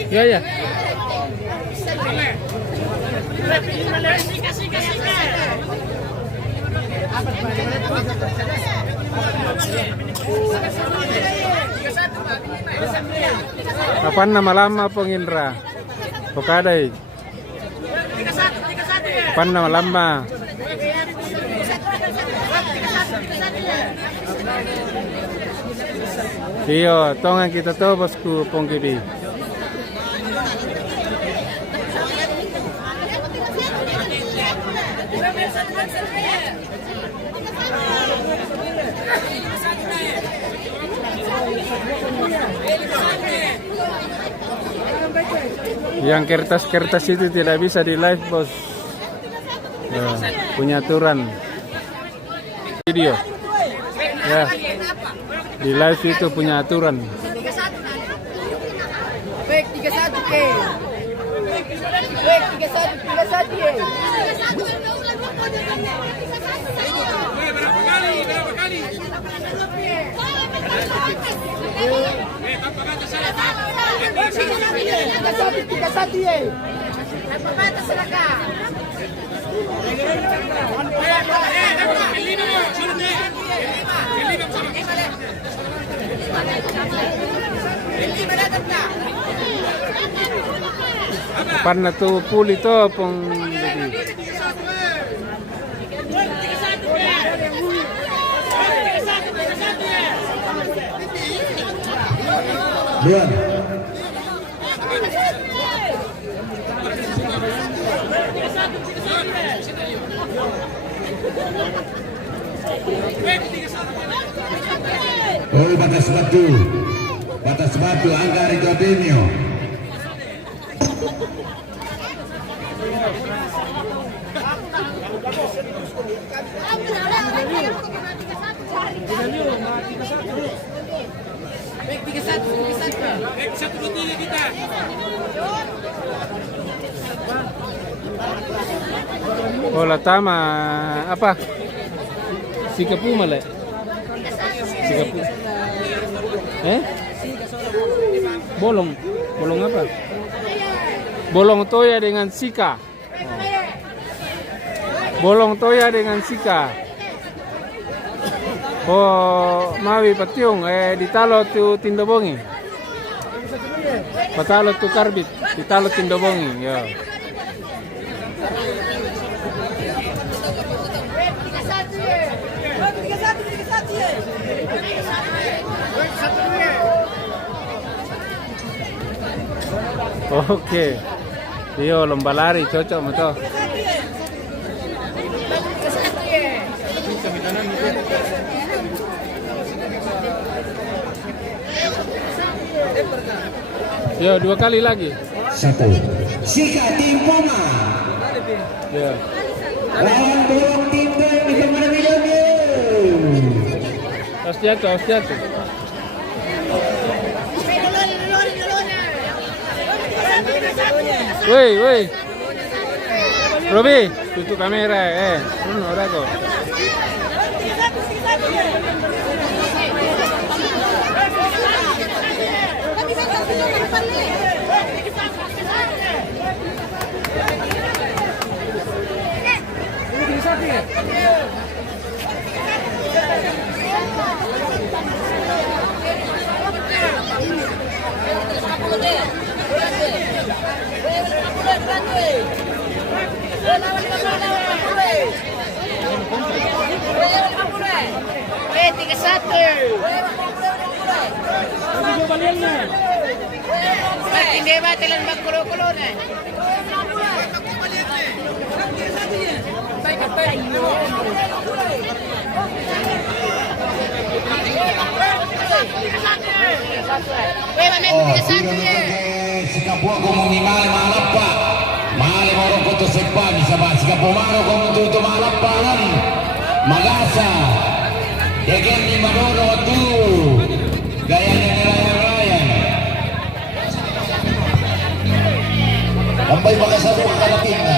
Ya ya. Kapan nama lama pengindra? Pokadai. Kapan nama lama? Iyo, tongan kita to bosku pongkibi. Yang kertas-kertas itu tidak bisa di live bos. Ya, punya aturan video. Ya, di live itu punya aturan. Baik 31 ke. Baik 31 ke. Pan na to puli to pong Lihat. Oh, batas batu. Batas batu Angga Ridodinio. Bola tama apa? Sika Puma le. Sika Puma. Bolong. Bolong apa? Bolong Toya dengan Sika. Bolong Toya dengan Sika. Oh, mawi patiung ditalo tu Tindobongi. Patalo tu Karbit, ditalo Tindobongi, ya. Oke. Yo lomba lari cocok mo to. Yo 2 kali lagi. 1. Sika tim Poma. Ya. Lawan Borong tim Brand di Pemana Milonnya. Hostia. Woi. Robi, tutup kamera udah kok. Sikapua kumuni male malapa male morong koto sepa bisa ba sikapua maro komo tuto malapa lan magasa degen ni madoro tu gayanya nelayan sampai magasa tu kalatin na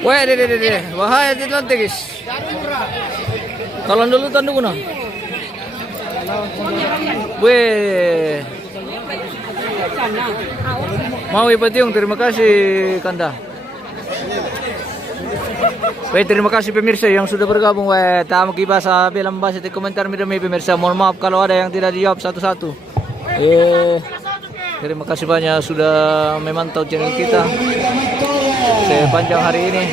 Weh, deh. Bahaya di lantai, guys. Talan dulu tanduk na. Weh. Mau Ipatiung, terima kasih Kanda. Weh, terima kasih pemirsa yang sudah bergabung. Weh, tamu kibasa bilang bahasa di komentar midami pemirsa. Mohon maaf kalau ada yang tidak dijawab satu-satu. Terima kasih banyak sudah memantau channel kita sepanjang hari ini.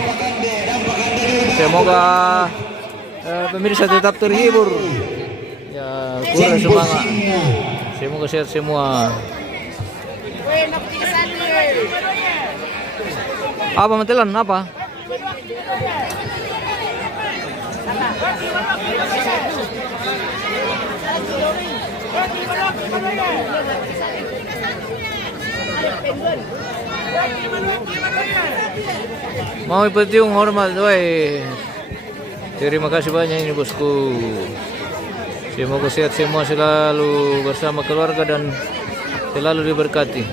Semoga pemirsa tetap terhibur. Ya, kurang semangat. Semoga sehat semua. Apa matelan? Apa? Mau Ipatiung hormat, woi. Terima kasih banyak ini bosku. Semoga sehat semua selalu bersama keluarga dan selalu diberkati.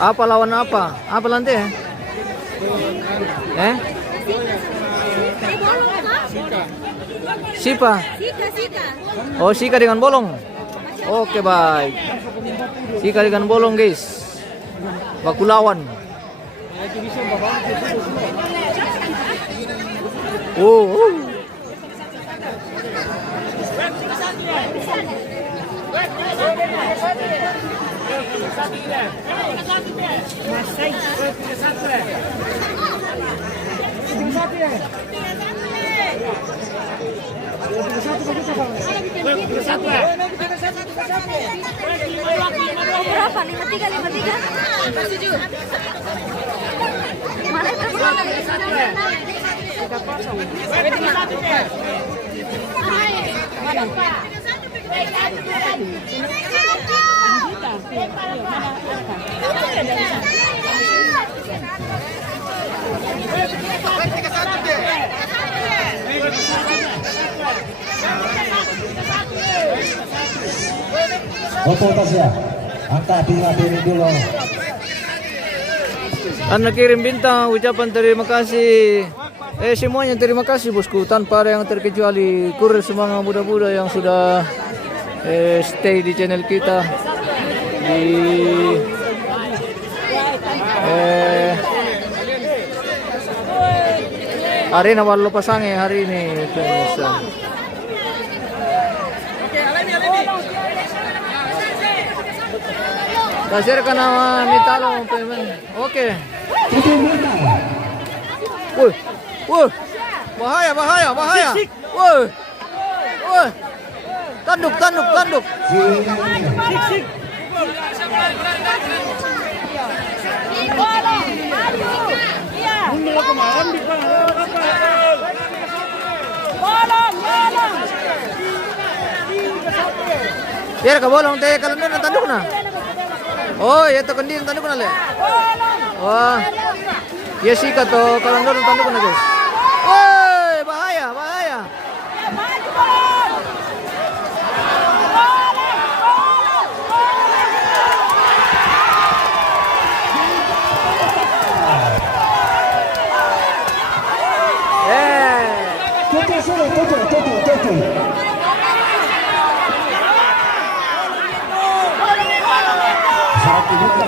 Apa lawan apa? Apa lantai? Sipa? Oh, Sika dengan bolong. Oke, baik. Sika dengan bolong, guys. Baku lawan. Berapa? 53. Mana itu? foto Tasya angkat pilih dulu. Anda kirim bintang ucapan terima kasih. Semuanya terima kasih bosku, tanpa ada yang terkecuali. Kurir semangat muda-muda yang sudah stay di channel kita di Arena Wallo Pasange hari ini pemirsa. Kasir ka na mitalo payment. Okay. Satu mata. Woi. Woi. Bahaya, bahaya, bahaya. Woi. Woi. Tanduk, tanduk, tanduk. Ya ka bolong teh kalau na tanduk na. Oh, ya to kandi tanduk na le. Wah. Jessica to kalau tanduk na guys. Woi, bahaya, bahaya. Toto solo, Toto. Satu buka.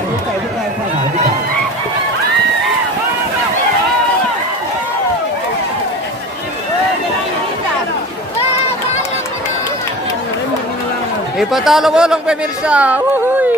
Ipatalo bolong pemirsa. Wuhui.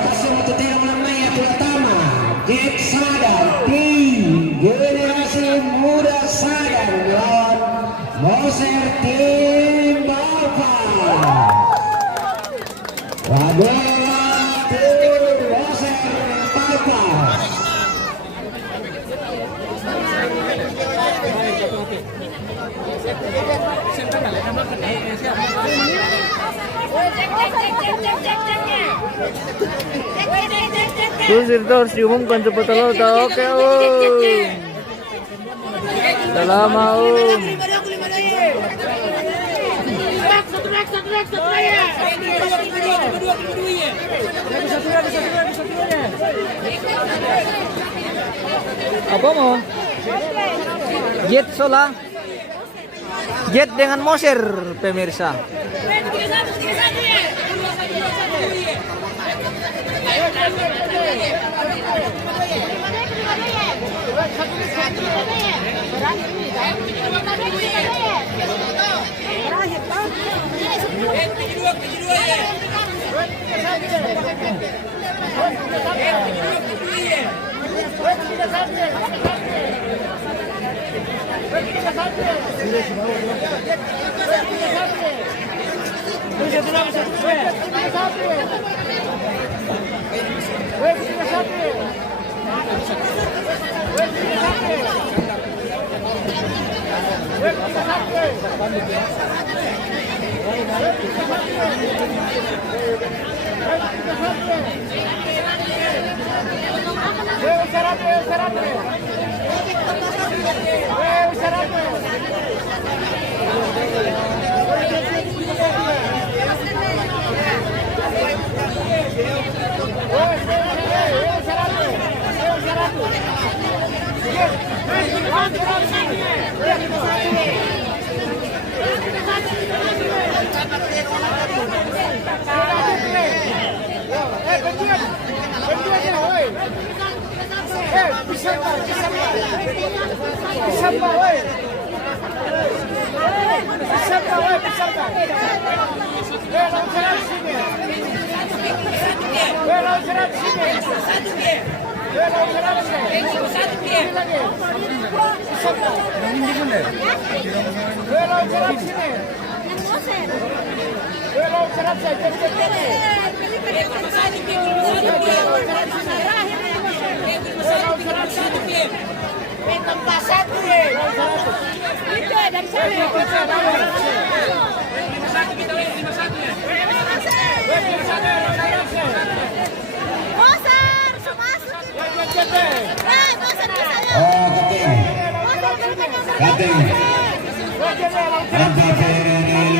Kasih untuk tidak menamai pertama Jet Sadar tim generasi muda Sadar lawan Moser tim Bapak. Waduh, tim Moser Bapak. Susir itu harus diumumkan cepat lo. Oke Udah lama Apa mau? Jet Sola. Jet dengan Moser pemirsa. Kating. Ada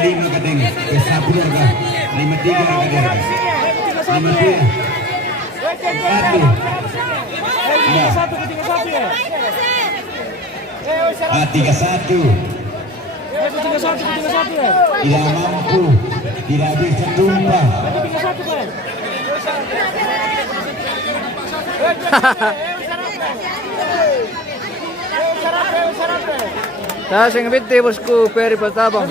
lima kating. Satu harga. 53 harga. 53. Satu. 31. Tidak mampu, tidak bisa tumpah. Taas yang binti bosku Peri Patabang.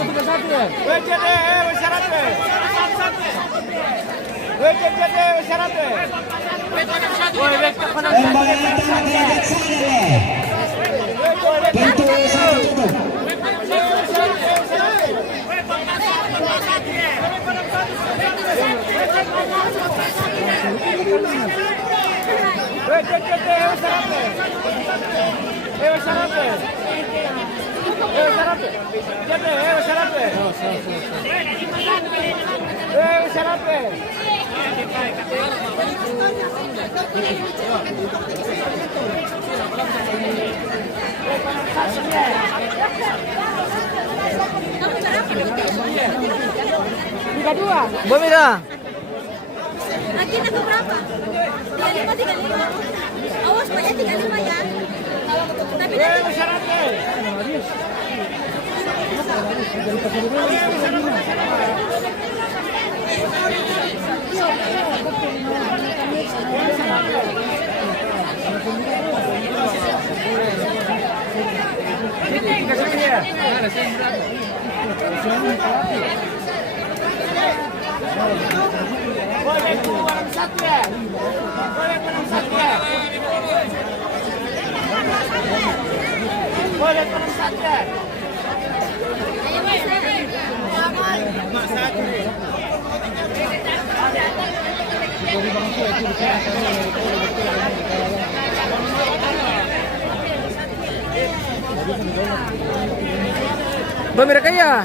Bumida. Lagi nak berapa? 35. Awas banyak 35 ya. Tapi Bumira kaya.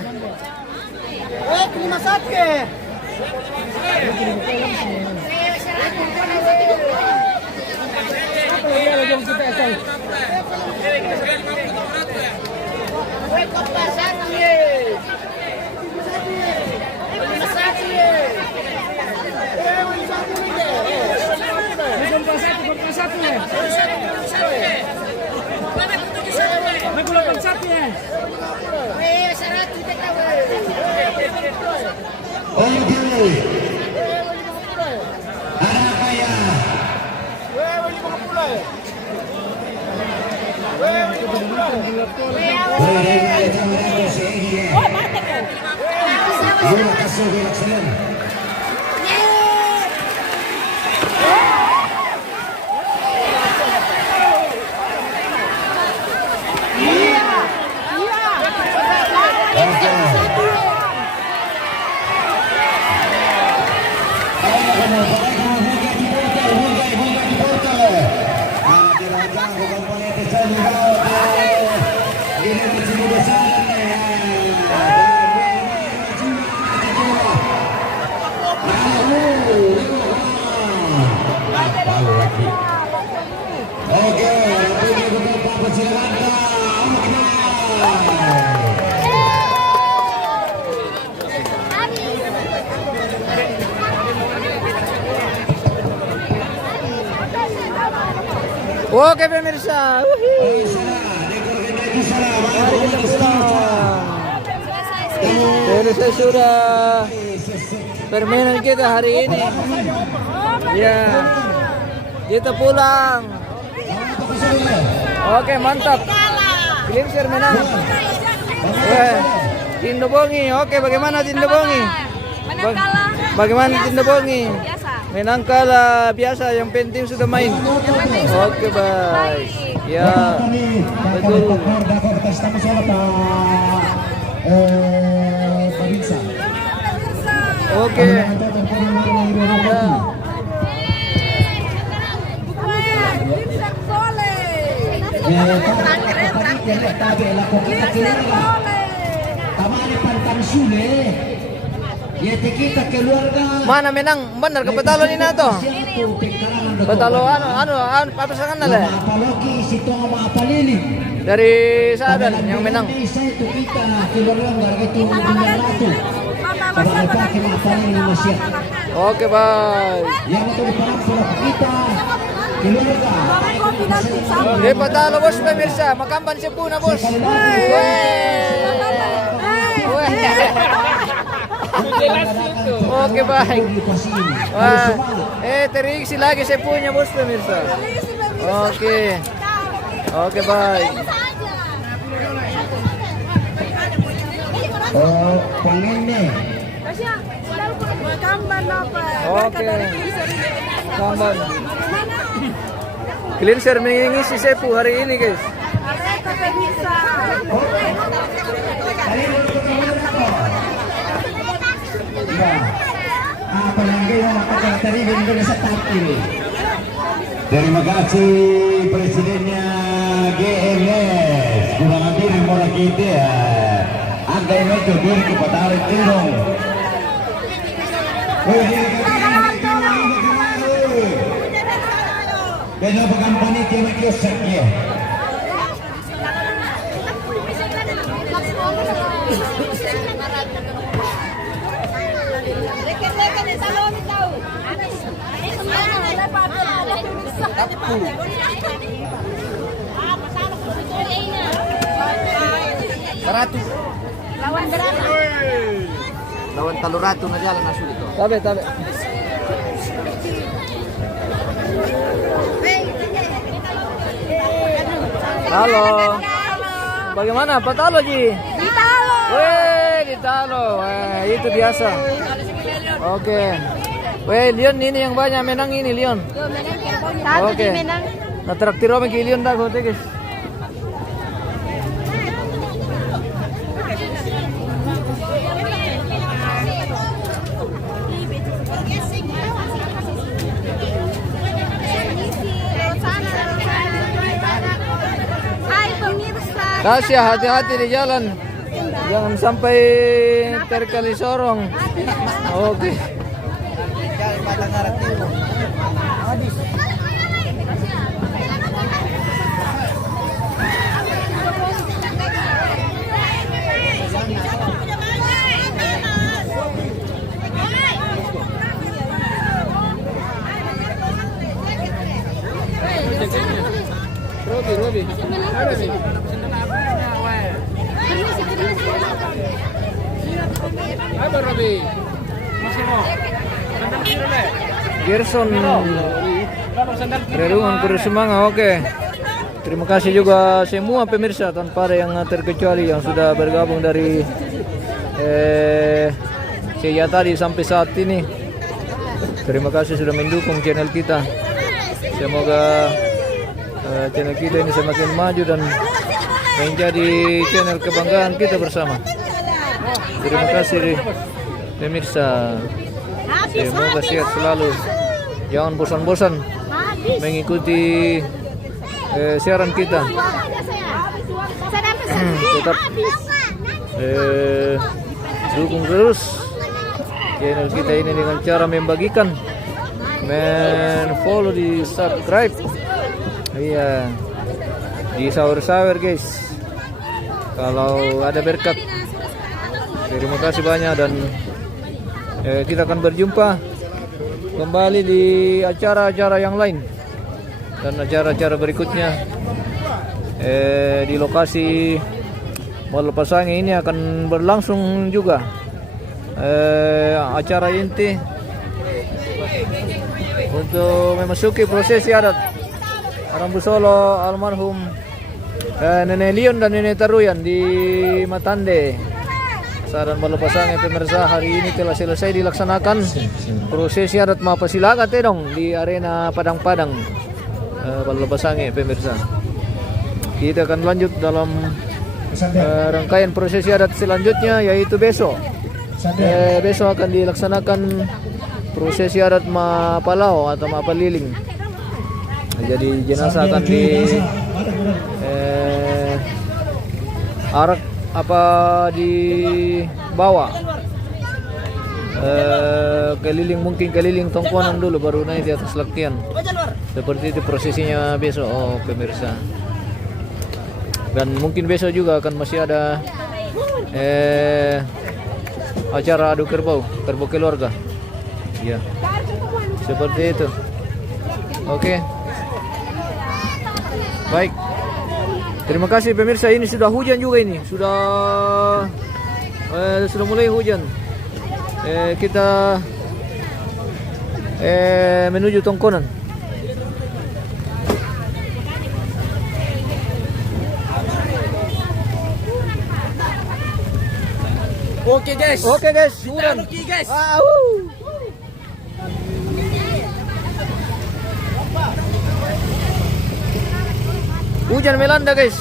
Oke pemirsa, selesai sudah permainan kita hari ini. Ya, kita pulang. Oke mantap. Glimser menang. Tindo Bongi. Oke bagaimana Tindo Bongi? menang kalah. Bagaimana Tindo Bongi? Biasa. menangkal biasa, yang penting sudah main. Oke, baik. Ya, betul. Oke. Ya. Mana menang? Benar ke petalo ni nato? Petalo apa sangan nala? Dari Sadan yang menang. Oke, baik. Patalo bos pemirsa, makamban si Puna bos. Oke, baik. Wah, teriksi lagi si punya bos pemirsa. Oke. Oke, baik. Oh, pengene. Oke. Kamban. Cleanser mengisi Sepu hari ini, guys. Terima kasih presidennya GMS. Kurang diri mora kita. Anda ini tuh diri kepada Arif Tirong. Kaya pegang panitia makiosek ya. Lawan Taluratu na jalan nasu dito. Tabe. Halo. Bagaimana? Patalo, Ji? Ditalo. Ditalo. Itu biasa. Oke. Leon ini yang banyak menang ini, Leon. Oke. Natraktir kami ke Leon dah, guys. Tasya, hati-hati di jalan. Jangan sampai terkali sorong. Oke. Robi. Apa Robi? Gerson Rerungan Kurusemanga. Oke. Terima kasih juga semua pemirsa tanpa ada yang terkecuali yang sudah bergabung dari sejak tadi sampai saat ini. Terima kasih sudah mendukung channel kita. Semoga channel kita ini semakin maju dan menjadi channel kebanggaan kita bersama. Terima kasih pemirsa. Semoga sehat selalu. Jangan bosan-bosan mengikuti siaran kita. Tetap dukung terus channel kita ini dengan cara membagikan, follow, di subscribe. Iya, di sahur-sahur guys. Kalau ada berkat, terima kasih banyak dan kita akan berjumpa kembali di acara-acara yang lain dan acara-acara berikutnya. Di lokasi Mall Pasangi ini akan berlangsung juga acara inti untuk memasuki prosesi adat Rambu Solo almarhum Nenek Leon dan Nenek Taruyan di Matande. Saran Balapasang pemirsa, hari ini telah selesai dilaksanakan prosesi adat Mapasilagat dong di arena Padang-Padang Balapasang pemirsa. Kita akan lanjut dalam rangkaian prosesi adat selanjutnya, yaitu besok. Besok akan dilaksanakan prosesi adat Mapalau atau Mapaliling. Jadi jenazah akan arak dibawa keliling Tongkonan dulu, baru naik di atas Laktian. Seperti itu prosesinya besok pemirsa. Dan mungkin besok juga akan masih ada acara adu kerbau keluarga. Ya, seperti itu. Oke. Baik. Terima kasih pemirsa, ini sudah hujan juga ini. Sudah mulai hujan. Kita menuju Tongkonan. Oke guys. Hujan. Guys. Hujan melanda guys.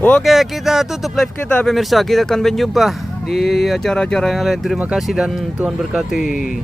Oke, kita tutup live kita pemirsa. Kita akan berjumpa di acara-acara yang lain. Terima kasih dan Tuhan berkati.